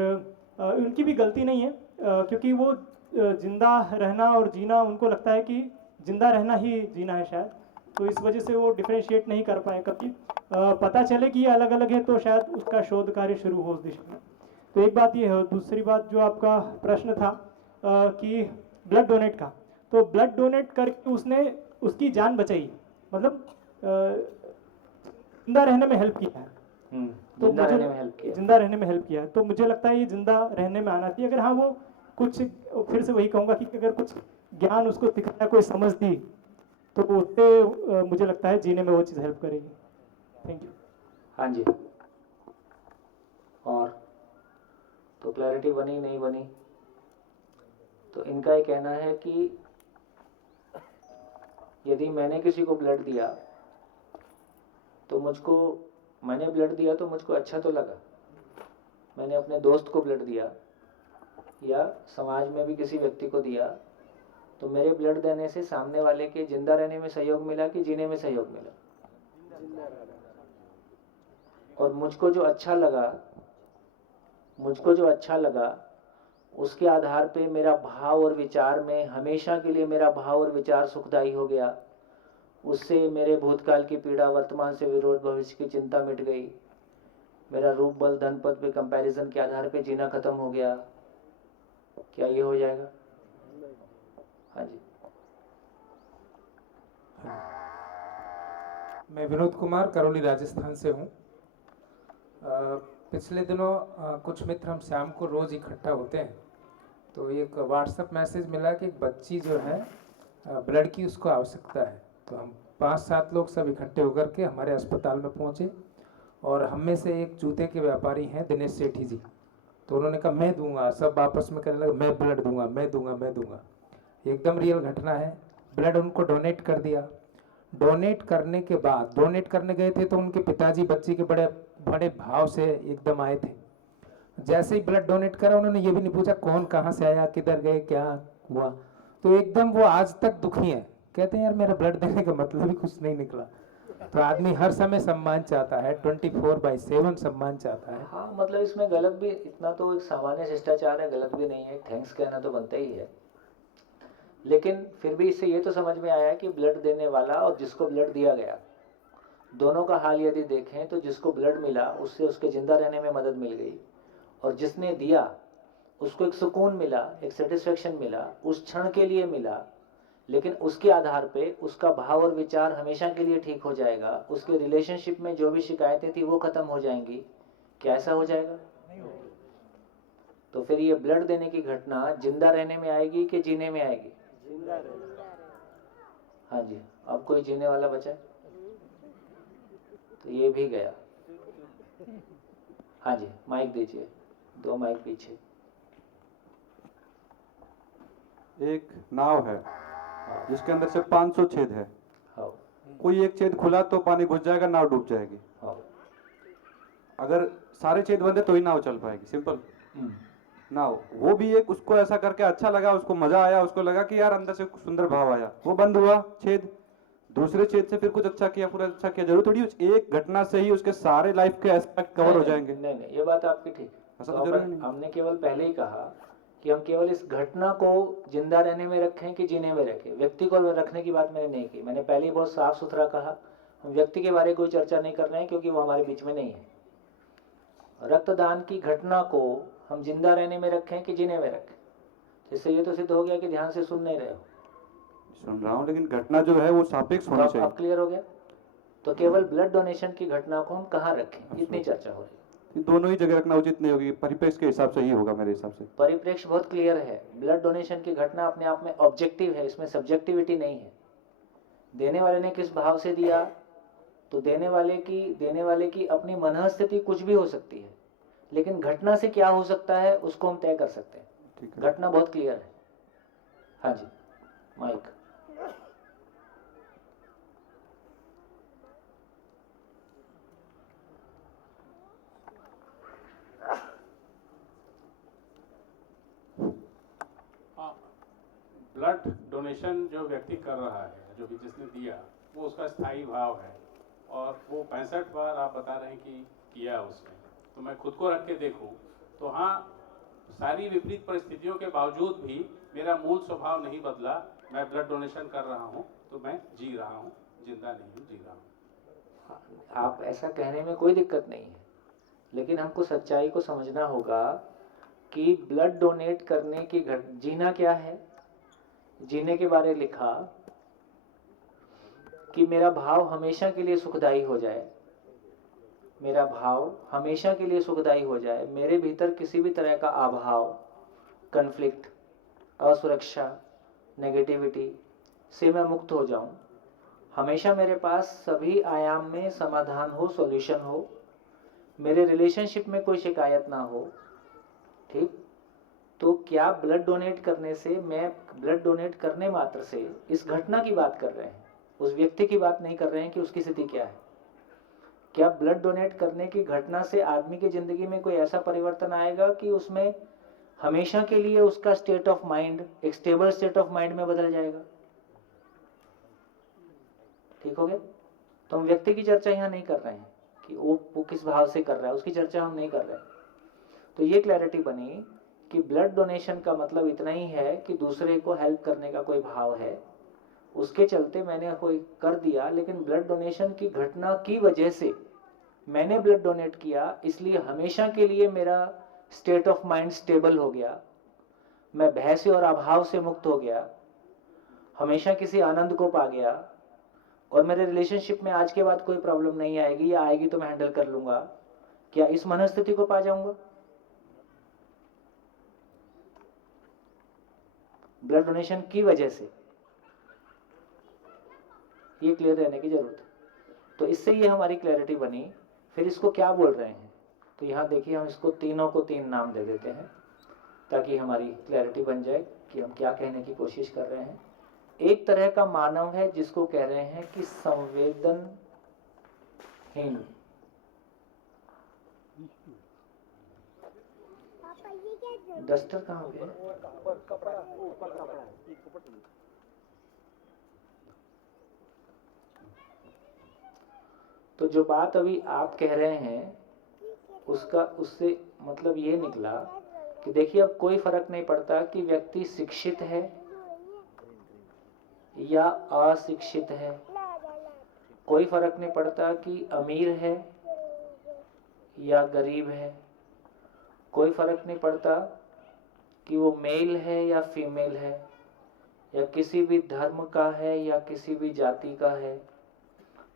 उनकी भी गलती नहीं है, क्योंकि वो जिंदा रहना और जीना उनको लगता है कि जिंदा रहना ही जीना है शायद, तो इस वजह से वो डिफरेंशिएट नहीं कर पाए। कभी पता चले कि ये अलग अलग है तो शायद उसका शोध कार्य शुरू हो उस दिशा में। तो एक बात ये है। दूसरी बात जो आपका प्रश्न था कि ब्लड डोनेट का, तो ब्लड डोनेट करके उसने उसकी जान बचाई, मतलब जिंदा रहने में हेल्प किया है। तो जिंदा रहने में हेल्प किया, जिंदा रहने में हेल्प किया है, तो मुझे लगता है ये जिंदा रहने में आना चाहिए। अगर हाँ वो कुछ, फिर से वही कहूँगा कि अगर कुछ ज्ञान उसको सिखाया, कोई समझ दी, तो उससे मुझे लगता है जीने में वो चीज़ हेल्प करेगी। Thank you. हाँ जी। और तो क्लैरिटी बनी नहीं बनी? तो इनका ये कहना है कि यदि मैंने किसी को ब्लड दिया तो मैंने ब्लड दिया तो मुझको अच्छा तो लगा। मैंने अपने दोस्त को ब्लड दिया या समाज में भी किसी व्यक्ति को दिया, तो मेरे ब्लड देने से सामने वाले के जिंदा रहने में सहयोग मिला कि जीने में सहयोग मिला? और मुझको जो अच्छा लगा उसके आधार पे मेरा भाव और विचार में हमेशा के लिए मेरा भाव और विचार सुखदायी हो गया। उससे मेरे भूतकाल की पीड़ा, वर्तमान से विरोध, भविष्य की चिंता मिट गई। मेरा रूप, बल, धन, पद पे कंपैरिजन के आधार पे जीना खत्म हो गया। क्या ये हो जाएगा? हाँ जी। मैं विनोद कुमार, करौली राजस्थान से हूँ। पिछले दिनों कुछ मित्र हम शाम को रोज़ इकट्ठा होते हैं, तो एक व्हाट्सएप मैसेज मिला कि एक बच्ची जो है ब्लड की उसको आवश्यकता है। तो हम 5-7 लोग सब इकट्ठे होकर के हमारे अस्पताल में पहुँचे, और हम में से एक जूते के व्यापारी हैं दिनेश सेठी जी, तो उन्होंने कहा मैं दूंगा। सब आपस में कहने लगे मैं ब्लड दूंगा, मैं दूंगा, मैं दूंगा। एकदम रियल घटना है। ब्लड उनको डोनेट कर दिया। डोनेट करने के बाद, डोनेट करने गए थे तो उनके पिताजी बच्ची के बड़े बड़े भाव से एकदम आए थे। जैसे ही ब्लड डोनेट करा, उन्होंने ये भी नहीं पूछा कौन कहाँ से आया, किधर गए, क्या हुआ। तो एकदम वो आज तक दुखी हैं। कहते हैं यार मेरा ब्लड देने का मतलब ही कुछ नहीं निकला। तो आदमी हर समय सम्मान चाहता है, 24/7 सम्मान चाहता है। हाँ, मतलब इसमें गलत भी, इतना तो एक सामान्य शिष्टाचार है, गलत भी नहीं है। थैंक्स कहना तो बनता ही है, लेकिन फिर भी इससे ये तो समझ में आया कि ब्लड देने वाला और जिसको ब्लड दिया गया, दोनों का हाल यदि देखें तो जिसको ब्लड मिला उससे उसके जिंदा रहने में मदद मिल गई, और जिसने दिया उसको एक सुकून मिला, एक सेटिस्फेक्शन मिला, उस क्षण के लिए मिला, लेकिन उसके आधार पे उसका भाव और विचार हमेशा के लिए ठीक हो जाएगा। उसके रिलेशनशिप में जो भी शिकायतें थी वो खत्म हो जाएंगी। क्या ऐसा हो जाएगा? तो फिर ये ब्लड देने की घटना जिंदा रहने में आएगी कि जीने में आएगी? हाँ जी। अब कोई जीने वाला बचा है? तो ये भी गया। हाँ जी, माइक दीजिए। 2 माइक पीछे। एक नाव है जिसके अंदर से 500 छेद है। कोई एक छेद खुला तो पानी घुस जाएगा, नाव डूब जाएगी। अगर सारे छेद बंद है तो ही नाव चल पाएगी। सिंपल नाव। वो भी एक, उसको ऐसा करके अच्छा लगा, उसको मजा आया, उसको लगा कि यार अंदर से सुंदर भाव आया, वो बंद हुआ छेद, दूसरे छेद से फिर कुछ अच्छा किया, पूरा अच्छा किया। जरूर थोड़ी एक घटना से ही उसके सारे लाइफ के एस्पेक्ट कवर हो जाएंगे। नहीं, ये बात आपकी ठीक है। तो हमने केवल पहले ही कहा कि हम केवल इस घटना को जिंदा रहने में रखें कि जीने में रखें। व्यक्ति को रखने की बात मैंने नहीं की। मैंने पहले ही बहुत साफ सुथरा कहा, हम व्यक्ति के बारे में कोई चर्चा नहीं कर रहे हैं क्योंकि वो हमारे बीच में नहीं है। रक्तदान की घटना को हम जिंदा रहने में रखें कि जीने में रखें। इससे ये तो सिद्ध हो गया कि ध्यान से सुन नहीं रहे हो। सुन रहा हूँ, लेकिन घटना जो है वो सापेक्ष होनी चाहिए। अब क्लियर हो गया? तो केवल ब्लड डोनेशन की घटना को हम कहाँ रखें, इतनी चर्चा हो रही है। दोनों ही जगह रखना उचित नहीं होगी, परिप्रेक्ष्य के हिसाब से ही होगा मेरे हिसाब से। परिप्रेक्ष्य बहुत क्लियर है। ब्लड डोनेशन की घटना अपने आप में ऑब्जेक्टिव है, इसमें सब्जेक्टिविटी नहीं है। देने वाले ने किस भाव से दिया, तो देने वाले की अपनी मनःस्थिति कुछ भी हो सकती है। लेकिन घटना से क्या हो सकता है उसको हम तय कर सकते हैं। ठीक है। घटना बहुत क्लियर है। हाँ जी, माइक। ब्लड डोनेशन जो व्यक्ति कर रहा है, जो भी जिसने दिया, वो उसका स्थायी भाव है और वो 65 बार आप बता रहे हैं कि किया उसने। तो मैं खुद को रख के देखूं तो हाँ, सारी विपरीत परिस्थितियों के बावजूद भी मेरा मूल स्वभाव नहीं बदला। मैं ब्लड डोनेशन कर रहा हूँ तो मैं जी रहा हूँ, जिंदा नहीं हूँ, जी रहा हूँ। आप ऐसा कहने में कोई दिक्कत नहीं है, लेकिन हमको सच्चाई को समझना होगा कि ब्लड डोनेट करने की जीना क्या है। जीने के बारे लिखा कि मेरा भाव हमेशा के लिए सुखदायी हो जाए, मेरा भाव हमेशा के लिए सुखदायी हो जाए, मेरे भीतर किसी भी तरह का अभाव, कन्फ्लिक्ट, असुरक्षा, नेगेटिविटी से मैं मुक्त हो जाऊं, हमेशा मेरे पास सभी आयाम में समाधान हो, सॉल्यूशन हो, मेरे रिलेशनशिप में कोई शिकायत ना हो। ठीक, तो क्या ब्लड डोनेट करने से, मैं ब्लड डोनेट करने मात्र से इस घटना की बात कर रहे हैं, उस व्यक्ति की बात नहीं कर रहे हैं कि उसकी स्थिति क्या है। क्या ब्लड डोनेट करने की घटना से आदमी की जिंदगी में कोई ऐसा परिवर्तन आएगा कि उसमें हमेशा के लिए उसका स्टेट ऑफ माइंड एक स्टेबल स्टेट ऑफ माइंड में बदल जाएगा? ठीक हो गया? तो हम व्यक्ति की चर्चा यहाँ नहीं कर रहे हैं कि वो किस भाव से कर रहा है, उसकी चर्चा हम नहीं कर रहे हैं। तो ये क्लैरिटी बनी कि ब्लड डोनेशन का मतलब इतना ही है कि दूसरे को हेल्प करने का कोई भाव है, उसके चलते मैंने कोई कर दिया। लेकिन ब्लड डोनेशन की घटना की वजह से मैंने ब्लड डोनेट किया, इसलिए हमेशा के लिए मेरा स्टेट ऑफ माइंड स्टेबल हो गया, मैं भय से और अभाव से मुक्त हो गया, हमेशा किसी आनंद को पा गया, और मेरे रिलेशनशिप में आज के बाद कोई प्रॉब्लम नहीं आएगी, या आएगी तो मैं हैंडल कर लूंगा। क्या इस मनस्थिति को पा जाऊंगा? ब्लड डोनेशन की वजह से, ये क्लियर रहने की जरूरत है। तो इससे ये हमारी क्लैरिटी बनी। फिर इसको क्या बोल रहे हैं, तो यहाँ देखिए हम इसको तीनों को 3 नाम दे देते हैं ताकि हमारी क्लैरिटी बन जाए कि हम क्या कहने की कोशिश कर रहे हैं। एक तरह का मानव है जिसको कह रहे हैं कि संवेदनहीन। डस्टर कहाँ हो गया? तो जो बात अभी आप कह रहे हैं उसका, उससे मतलब ये निकला कि देखिए अब कोई फर्क नहीं पड़ता कि व्यक्ति शिक्षित है या अशिक्षित है, कोई फर्क नहीं पड़ता कि अमीर है या गरीब है, कोई फर्क नहीं पड़ता कि वो मेल है या फीमेल है, या किसी भी धर्म का है या किसी भी जाति का है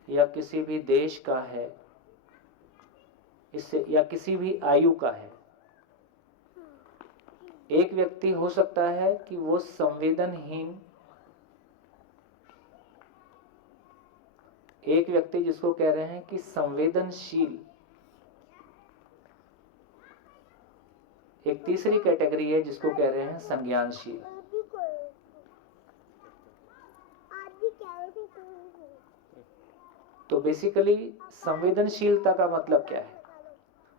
या किसी भी देश का है, इससे या किसी भी आयु का है। एक व्यक्ति हो सकता है कि वो संवेदनहीन, एक व्यक्ति जिसको कह रहे हैं कि संवेदनशील, एक तीसरी कैटेगरी है जिसको कह रहे हैं संज्ञानशील। तो बेसिकली संवेदनशीलता का मतलब क्या है?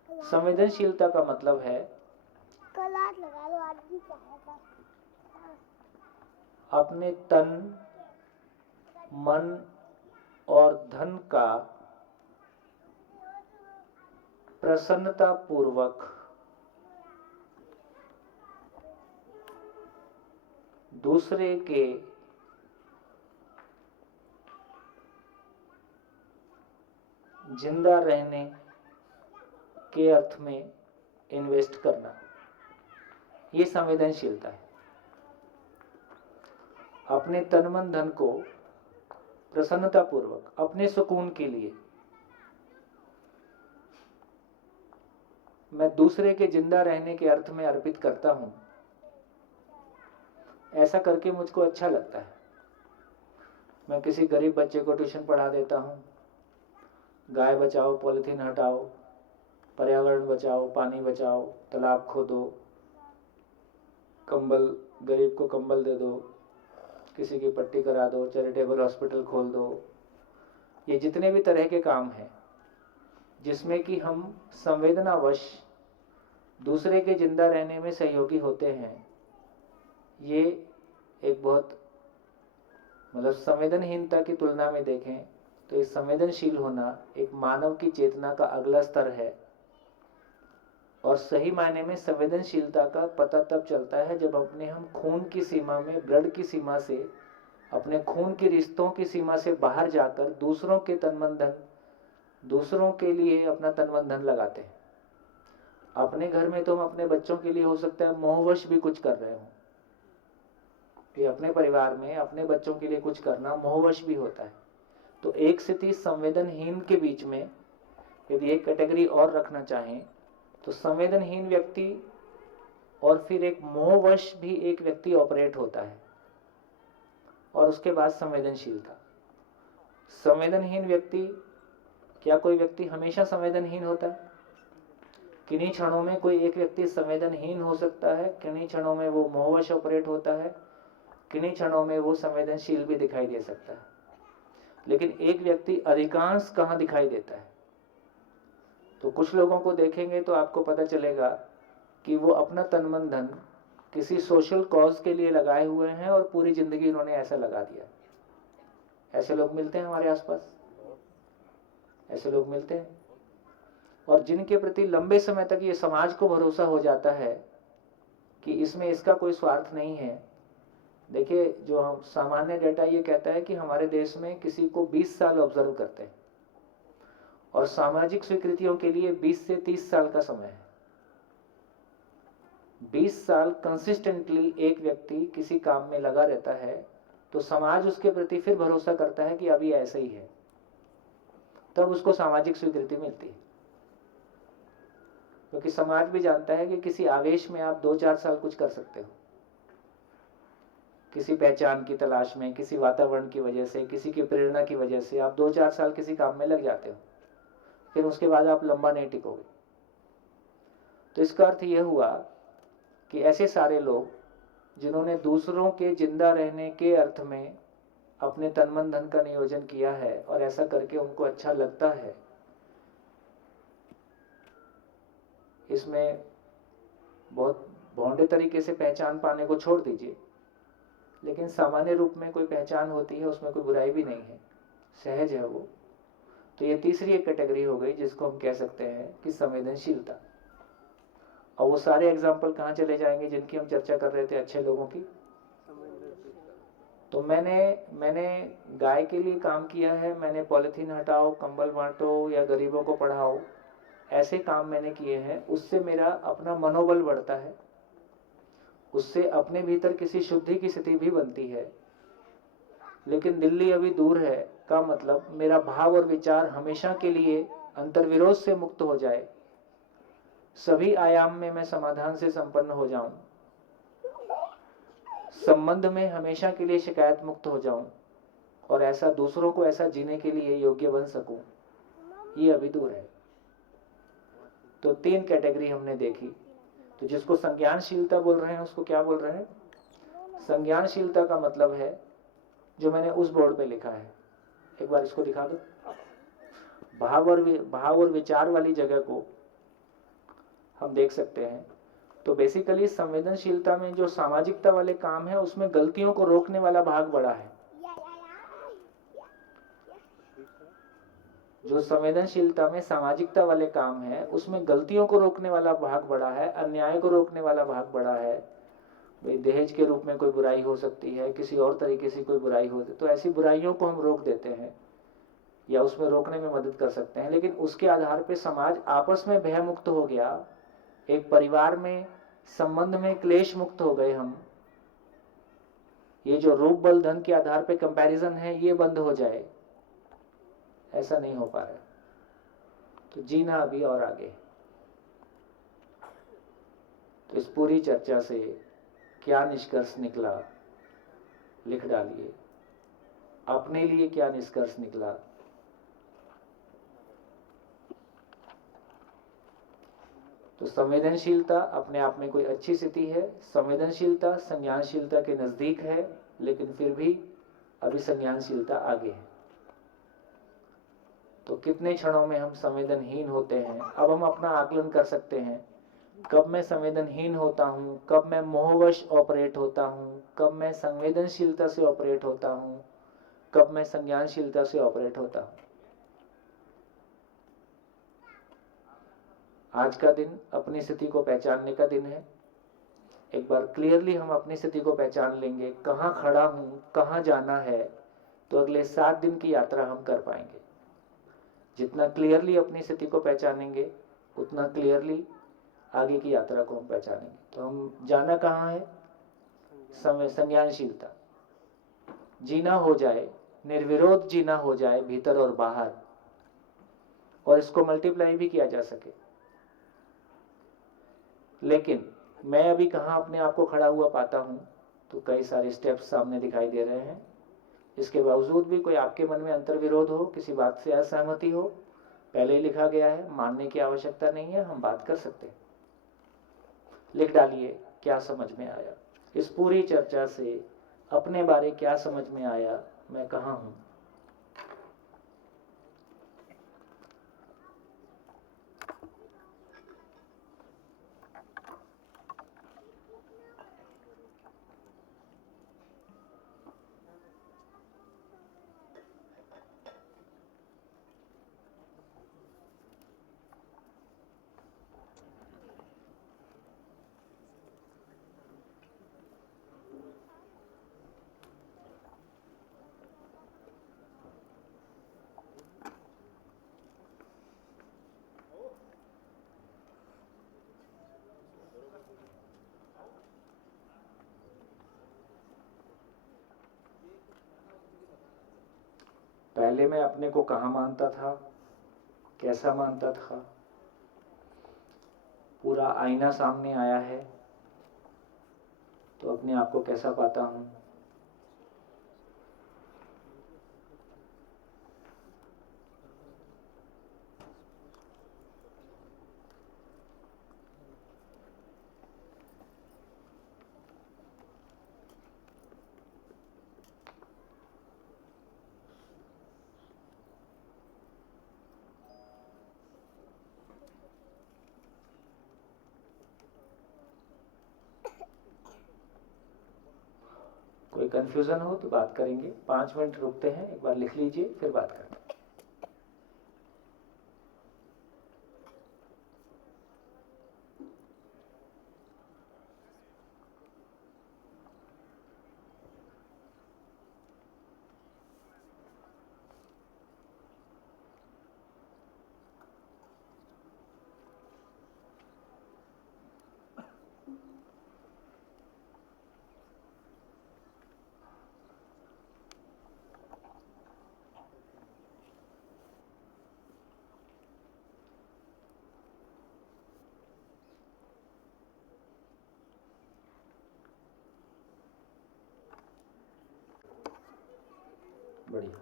संवेदनशीलता का मतलब है अपने तन, मन और धन का प्रसन्नता पूर्वक दूसरे के जिंदा रहने के अर्थ में इन्वेस्ट करना, ये संवेदनशीलता है। अपने तन मन धन को प्रसन्नता पूर्वक अपने सुकून के लिए मैं दूसरे के जिंदा रहने के अर्थ में अर्पित करता हूं। ऐसा करके मुझको अच्छा लगता है। मैं किसी गरीब बच्चे को ट्यूशन पढ़ा देता हूं, गाय बचाओ, पॉलिथीन हटाओ, पर्यावरण बचाओ, पानी बचाओ, तालाब खोदो, कंबल, गरीब को कंबल दे दो, किसी की पट्टी करा दो, चैरिटेबल हॉस्पिटल खोल दो। ये जितने भी तरह के काम हैं जिसमें कि हम संवेदनावश दूसरे के जिंदा रहने में सहयोगी होते हैं, ये एक बहुत मतलब संवेदनहीनता की तुलना में देखें तो ये संवेदनशील होना एक मानव की चेतना का अगला स्तर है। और सही मायने में संवेदनशीलता का पता तब चलता है जब अपने हम खून की सीमा में, ब्लड की सीमा से, अपने खून के रिश्तों की सीमा से बाहर जाकर दूसरों के तन मन धन, दूसरों के लिए अपना तन मन धन लगाते हैं। अपने घर में तो हम अपने बच्चों के लिए हो सकता है मोहवश भी कुछ कर रहे हो, कि अपने परिवार में अपने बच्चों के लिए कुछ करना मोहवश भी होता है। तो 1 से 30 संवेदनहीन के बीच में यदि एक कैटेगरी और रखना चाहें तो संवेदनहीन व्यक्ति और फिर एक मोहवश भी एक व्यक्ति ऑपरेट होता है, और उसके बाद संवेदनशीलता। संवेदनहीन व्यक्ति, क्या कोई व्यक्ति हमेशा संवेदनहीन होता है? किन्हीं क्षणों में कोई एक व्यक्ति संवेदनहीन हो सकता है, किन्हीं क्षणों में वो मोहवश ऑपरेट होता है, किन्हीं क्षणों में वो संवेदनशील भी दिखाई दे सकता है। लेकिन एक व्यक्ति अधिकांश कहाँ दिखाई देता है? तो कुछ लोगों को देखेंगे तो आपको पता चलेगा कि वो अपना तन मन धन किसी सोशल कॉज के लिए लगाए हुए हैं और पूरी जिंदगी उन्होंने ऐसा लगा दिया। ऐसे लोग मिलते हैं हमारे आसपास, ऐसे लोग मिलते हैं। और जिनके प्रति लंबे समय तक ये समाज को भरोसा हो जाता है कि इसमें इसका कोई स्वार्थ नहीं है। देखिए, जो हम सामान्य डेटा ये कहता है कि हमारे देश में किसी को 20 साल ऑब्जर्व करते हैं और सामाजिक स्वीकृतियों के लिए 20 से 30 साल का समय है। 20 साल कंसिस्टेंटली एक व्यक्ति किसी काम में लगा रहता है तो समाज उसके प्रति फिर भरोसा करता है कि अभी ऐसे ही है, तब उसको सामाजिक स्वीकृति मिलती है। क्योंकि समाज भी जानता है कि किसी आवेश में आप 2-4 साल कुछ कर सकते हो, किसी पहचान की तलाश में, किसी वातावरण की वजह से, किसी की प्रेरणा की वजह से आप 2-4 साल किसी काम में लग जाते हो, फिर उसके बाद आप लंबा नहीं टिकोगे। तो इसका अर्थ यह हुआ कि ऐसे सारे लोग जिन्होंने दूसरों के जिंदा रहने के अर्थ में अपने तन मन धन का नियोजन किया है और ऐसा करके उनको अच्छा लगता है, इसमें बहुत भौंडे तरीके से पहचान पाने को छोड़ दीजिए, लेकिन सामान्य रूप में कोई पहचान होती है, उसमें कोई बुराई भी नहीं है, सहज है वो। तो ये तीसरी एक कैटेगरी हो गई जिसको हम कह सकते हैं कि संवेदनशीलता। और वो सारे एग्जाम्पल कहाँ चले जाएंगे जिनकी हम चर्चा कर रहे थे अच्छे लोगों की? तो मैंने गाय के लिए काम किया है, मैंने पॉलिथीन हटाओ, कंबल बांटो या गरीबों को पढ़ाओ, ऐसे काम मैंने किए हैं। उससे मेरा अपना मनोबल बढ़ता है, उससे अपने भीतर किसी शुद्धि की स्थिति भी बनती है। लेकिन दिल्ली अभी दूर है का मतलब मेरा भाव और विचार हमेशा के लिए अंतर्विरोध से मुक्त हो जाए, सभी आयाम में मैं समाधान से संपन्न हो जाऊं, संबंध में हमेशा के लिए शिकायत मुक्त हो जाऊं और ऐसा दूसरों को ऐसा जीने के लिए योग्य बन सकूं, ये अभी दूर है। तो 3 कैटेगरी हमने देखी। तो जिसको संज्ञानशीलता बोल रहे हैं उसको क्या बोल रहे हैं? संज्ञानशीलता का मतलब है जो मैंने उस बोर्ड पे लिखा है, एक बार इसको दिखा दो। भाव और विचार वाली जगह को हम देख सकते हैं। तो बेसिकली संवेदनशीलता में जो सामाजिकता वाले काम है उसमें गलतियों को रोकने वाला भाग बड़ा है। जो संवेदनशीलता में सामाजिकता वाले काम है उसमें गलतियों को रोकने वाला भाग बड़ा है, अन्याय को रोकने वाला भाग बड़ा है। भाई दहेज के रूप में कोई बुराई हो सकती है, किसी और तरीके से कोई बुराई हो, तो ऐसी बुराइयों को हम रोक देते हैं या उसमें रोकने में मदद कर सकते हैं। लेकिन उसके आधार पे समाज आपस में भय मुक्त हो गया, एक परिवार में संबंध में क्लेश मुक्त हो गए हम, ये जो रूप बल धन के आधार पे कंपैरिजन है ये बंद हो जाए, ऐसा नहीं हो पा रहा। तो जीना अभी और आगे। तो इस पूरी चर्चा से क्या निष्कर्ष निकला लिख डालिए। अपने लिए क्या निष्कर्ष निकला तो संवेदनशीलता अपने आप में कोई अच्छी स्थिति है। संवेदनशीलता संज्ञानशीलता के नजदीक है, लेकिन फिर भी अभी संज्ञानशीलता आगे है। तो कितने क्षणों में हम संवेदनहीन होते हैं। अब हम अपना आकलन कर सकते हैं, कब मैं संवेदनहीन होता हूं, कब मैं मोहवश ऑपरेट होता हूं, कब मैं संवेदनशीलता से ऑपरेट होता हूं, कब मैं संज्ञानशीलता से ऑपरेट होता हूं। आज का दिन अपनी स्थिति को पहचानने का दिन है। एक बार क्लियरली हम अपनी स्थिति को पहचान लेंगे, कहां खड़ा हूं, कहां जाना है, तो अगले 7 दिन की यात्रा हम कर पाएंगे। जितना क्लियरली अपनी स्थिति को पहचानेंगे, उतना क्लियरली आगे की यात्रा को हम पहचानेंगे। तो हम जाना कहाँ है? संज्ञानशीलता। जीना हो जाए, निर्विरोध जीना हो जाए भीतर और बाहर, और इसको मल्टीप्लाई भी किया जा सके। लेकिन मैं अभी कहाँ अपने आप को खड़ा हुआ पाता हूं? तो कई सारे स्टेप्स सामने दिखाई दे रहे हैं। इसके बावजूद भी कोई आपके मन में अंतर्विरोध हो, किसी बात से असहमति हो, पहले ही लिखा गया है, मानने की आवश्यकता नहीं है, हम बात कर सकते हैं। लिख डालिए क्या समझ में आया इस पूरी चर्चा से, अपने बारे क्या समझ में आया, मैं कहाँ हूं। पहले मैं अपने को कहाँ मानता था, कैसा मानता था, पूरा आईना सामने आया है तो अपने आप को कैसा पाता हूं। कोई कंफ्यूजन हो तो बात करेंगे। 5 मिनट रुकते हैं, एक बार लिख लीजिए, फिर बात करते हैं। बढ़िया।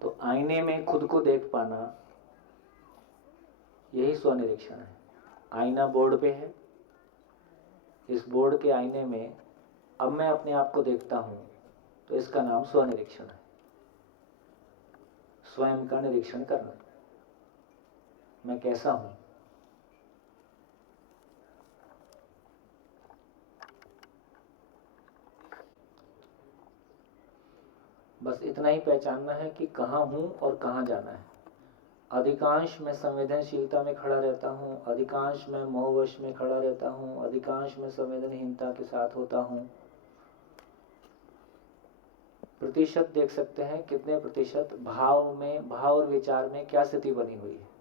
तो आईने में खुद को देख पाना, यही स्वनिरीक्षण है। आईना बोर्ड पे है, इस बोर्ड के आईने में अब मैं अपने आप को देखता हूं, तो इसका नाम स्वनिरीक्षण है। स्वयं का निरीक्षण करना, मैं कैसा हूं। बस इतना ही पहचानना है कि कहाँ हूं और कहाँ जाना है। अधिकांश मैं संवेदनशीलता में खड़ा रहता हूं, अधिकांश मैं मोहवश में खड़ा रहता हूं, अधिकांश मैं संवेदनहीनता के साथ होता हूं। प्रतिशत देख सकते हैं, कितने प्रतिशत भाव में, भाव और विचार में क्या स्थिति बनी हुई है।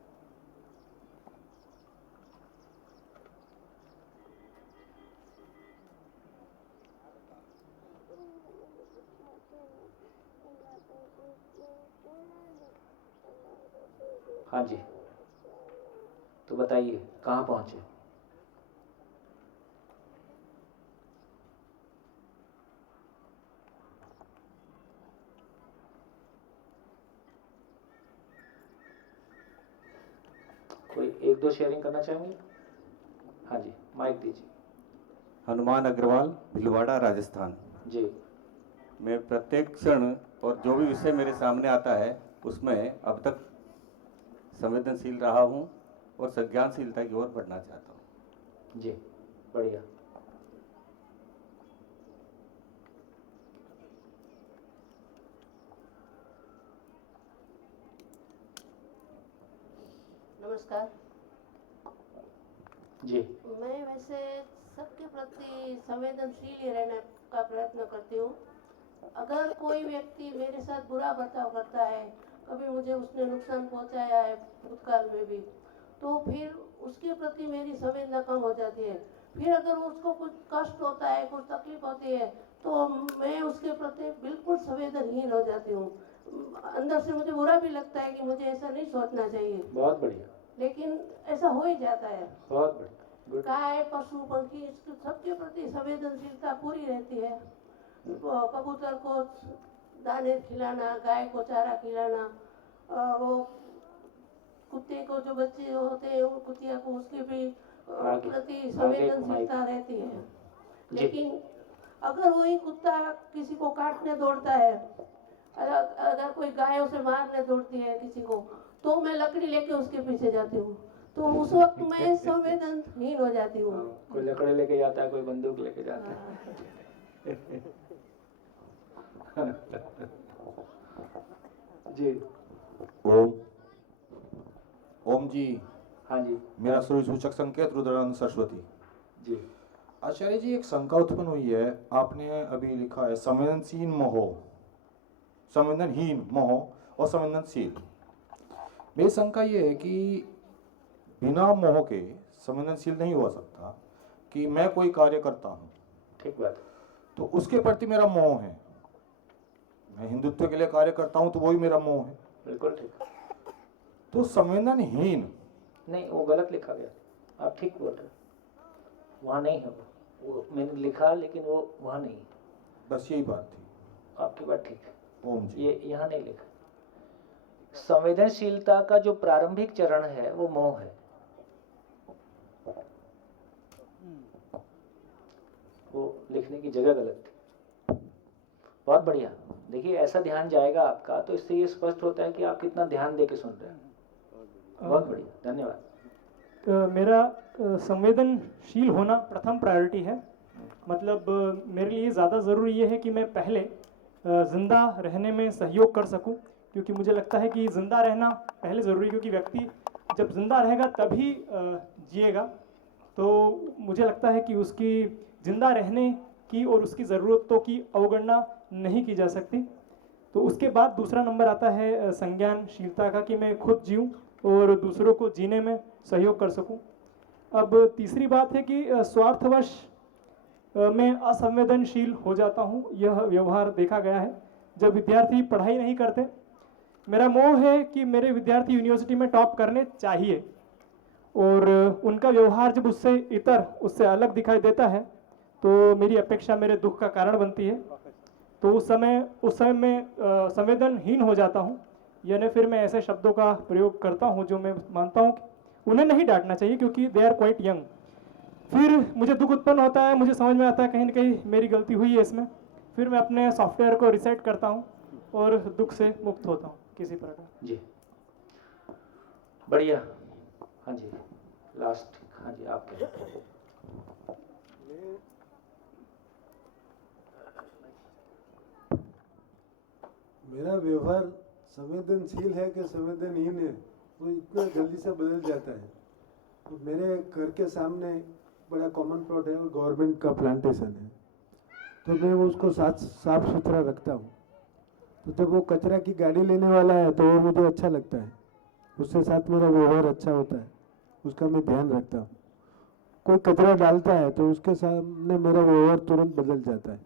हाँ जी, तो बताइए कहाँ पहुंचे। कोई एक एक दो शेयरिंग करना चाहेंगे? हाँ जी, माइक दीजिए। हनुमान अग्रवाल, भिलवाड़ा, राजस्थान। जी। मैं प्रत्येक क्षण और जो भी विषय मेरे सामने आता है उसमें अब तक संवेदनशील रहा हूँ और संज्ञानशीलता की ओर बढ़ना चाहता हूँ। जी, बढ़िया। नमस्कार जी। मैं वैसे सबके प्रति संवेदनशील ही रहने का प्रयत्न करती हूँ। अगर कोई व्यक्ति मेरे साथ बुरा बर्ताव करता है, कभी मुझे उसने नुकसान पहुंचाया है भूतकाल में भी, तो फिर उसके प्रति मेरी संवेदना कम हो जाती है। फिर अगर उसको कुछ कष्ट होता है, कुछ तकलीफ होती है, तो मैं उसके प्रति बिल्कुल संवेदनहीन हो जाती हूँ। अंदर से मुझे बुरा भी लगता है कि मुझे ऐसा नहीं सोचना चाहिए। बहुत बढ़िया। लेकिन ऐसा हो ही जाता है। बहुत बढ़िया। गाय, पशु, पंखी, सबके प्रति संवेदनशीलता पूरी रहती है। कबूतर को दाने खिलाना, गाय को चारा खिलाना, वो कुत्ते को जो बच्चे होते हैं वो कुतिया को उसके भी प्रति संवेदनशीलता रहती है। लेकिन अगर वही कुत्ता किसी को काटने दौड़ता है, अगर कोई गाय उसे मारने दौड़ती है किसी को, तो मैं लकड़ी लेके उसके पीछे जाती हूँ। तो उस वक्त मैं संवेदनहीन हो जाती हूँ। कोई लकड़ी लेके जाता है, कोई बंदूक लेके जाता है। जी। ओम जी। हाँ जी। मेरा सूर्य सूचक संकेत रुद्रानंद सरस्वती जी। आचार्य जी, एक शंका उत्पन्न हुई है। आपने अभी लिखा है संवेदनशील मोह, संवेदनहीन मोह और संवेदनशील। मेरी शंका ये है कि बिना मोह के संवेदनशील नहीं हो सकता कि मैं कोई कार्य करता हूँ, ठीक बात, तो उसके प्रति मेरा मोह है। मैं हिंदुत्व के लिए कार्य करता हूँ तो वही मेरा मोह है। बिल्कुल ठीक। तो संवेदनहीन नहीं, वो गलत लिखा गया, आप ठीक बोल रहे, वहाँ नहीं है वो मैंने लिखा, लेकिन वो वहाँ नहीं है। बस यही बात थी। आपकी बात ठीक है। ओम जी। ये यहाँ नहीं लिखा। संवेदनशीलता का जो प्रारंभिक चरण है वो मोह है। वो लिखने की जगह गलत थी। बहुत बढ़िया। देखिए, ऐसा ध्यान जाएगा आपका तो इससे ये स्पष्ट होता है कि आप कितना ध्यान दे के सुन रहे हैं। बहुत बढ़िया, धन्यवाद। मेरा संवेदनशील होना प्रथम प्रायोरिटी है। मतलब मेरे लिए ज़्यादा ज़रूरी ये है कि मैं पहले ज़िंदा रहने में सहयोग कर सकूं, क्योंकि मुझे लगता है कि ज़िंदा रहना पहले ज़रूरी, क्योंकि व्यक्ति जब ज़िंदा रहेगा तभी जिएगा। तो मुझे लगता है कि उसकी ज़िंदा रहने की और उसकी ज़रूरतों की अवगणना नहीं की जा सकती। तो उसके बाद दूसरा नंबर आता है संज्ञानशीलता का, कि मैं खुद जीऊँ और दूसरों को जीने में सहयोग कर सकूं। अब तीसरी बात है कि स्वार्थवश मैं असंवेदनशील हो जाता हूं। यह व्यवहार देखा गया है जब विद्यार्थी पढ़ाई नहीं करते। मेरा मोह है कि मेरे विद्यार्थी यूनिवर्सिटी में टॉप करने चाहिए, और उनका व्यवहार जब उससे अलग दिखाई देता है तो मेरी अपेक्षा मेरे दुख का कारण बनती है। तो उस समय मैं संवेदनहीन हो जाता हूँ, यानी फिर मैं ऐसे शब्दों का प्रयोग करता हूँ जो मैं मानता हूँ कि उन्हें नहीं डांटना चाहिए, क्योंकि दे आर क्वाइट यंग। फिर मुझे दुख उत्पन्न होता है, मुझे समझ में आता है कहीं ना कहीं मेरी गलती हुई है इसमें। फिर मैं अपने सॉफ्टवेयर को रिसेट करता हूँ और दुख से मुक्त होता हूँ किसी प्रकार। जी, बढ़िया। हाँ जी, लास्ट। हाँ जी, आप क्या? मेरा व्यवहार संवेदनशील है कि संवेदनहीन है, वो इतना जल्दी से बदल जाता है। तो मेरे घर के सामने बड़ा कॉमन प्लॉट है और गवर्नमेंट का प्लांटेशन है, तो मैं वो उसको साफ सुथरा रखता हूँ। तो जब वो कचरा की गाड़ी लेने वाला है तो वो मुझे अच्छा लगता है, उसके साथ मेरा व्यवहार अच्छा होता है, उसका मैं ध्यान रखता हूँ। कोई कचरा डालता है तो उसके सामने मेरा व्यवहार तुरंत बदल जाता है।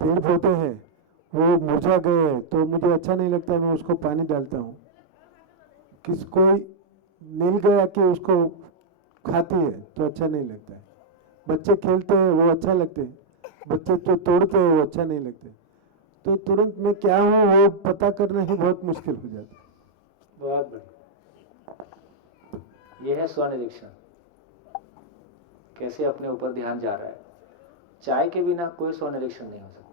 पेड़ पौधे हैं वो मुरझा गए हैं तो मुझे अच्छा नहीं लगता, मैं उसको पानी डालता हूँ। कोई मिल गया कि उसको खाती है तो अच्छा नहीं लगता है। बच्चे खेलते हैं वो अच्छा लगते हैं, बच्चे तो तोड़ते हैं वो अच्छा नहीं लगते। तो तुरंत मैं क्या हूँ वो पता करना ही बहुत मुश्किल हो जाता है। बहुत बढ़िया। ये है स्वनिरीक्षण, कैसे अपने ऊपर ध्यान जा रहा है। चाय के बिना कोई स्वनिरीक्षण नहीं हो सकता।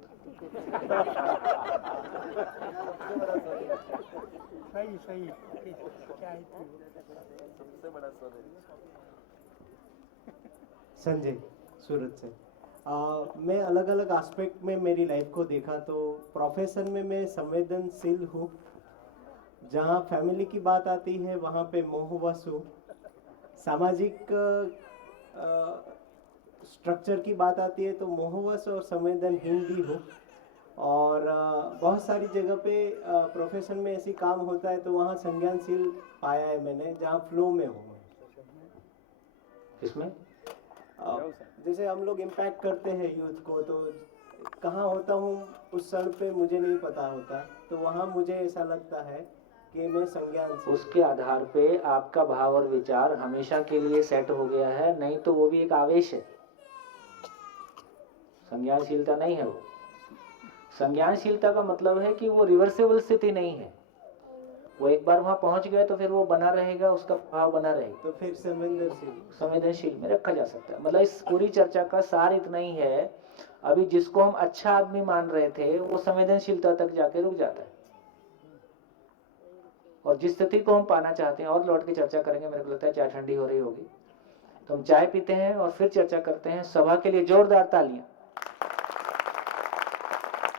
सही सही सबसे बड़ा संजय सूरत से। मैं अलग अलग एस्पेक्ट में मेरी लाइफ को देखा तो प्रोफेशन में मैं संवेदनशील हूँ, जहाँ फैमिली की बात आती है वहाँ पे मोहवश हूँ, सामाजिक स्ट्रक्चर की बात आती है तो मोहवश और संवेदनहीन भी हूँ, और बहुत सारी जगह पे प्रोफेशन में ऐसी काम होता है तो वहाँ संज्ञानशील पाया है मैंने, जहाँ फ्लो में हूँ। इसमें जैसे हम लोग इम्पैक्ट करते हैं यूथ को, तो कहाँ होता हूँ उस क्षण पे मुझे नहीं पता होता, तो वहाँ मुझे ऐसा लगता है कि मैं संज्ञानशील। उसके आधार पे आपका भाव और विचार हमेशा के लिए सेट हो गया है, नहीं तो वो भी एक आवेश है, संज्ञानशीलता नहीं है वो। संज्ञानशीलता का मतलब है कि वो रिवर्सेबल स्थिति नहीं है, वो एक बार वहां पहुंच गया तो फिर वो बना रहेगा, उसका भाव बना रहेगा। तो फिर संवेदनशील में रखा जा सकता है। मतलब इस पूरी चर्चा का सार इतना ही है, अभी जिसको हम अच्छा आदमी मान रहे थे वो संवेदनशीलता तक जाके रुक जाता है, और जिस स्थिति को हम पाना चाहते हैं, और लौट के चर्चा करेंगे, मेरे को लगता है चाय ठंडी हो रही होगी, तो हम चाय पीते हैं और फिर चर्चा करते हैं। सभा के लिए जोरदार तालियां।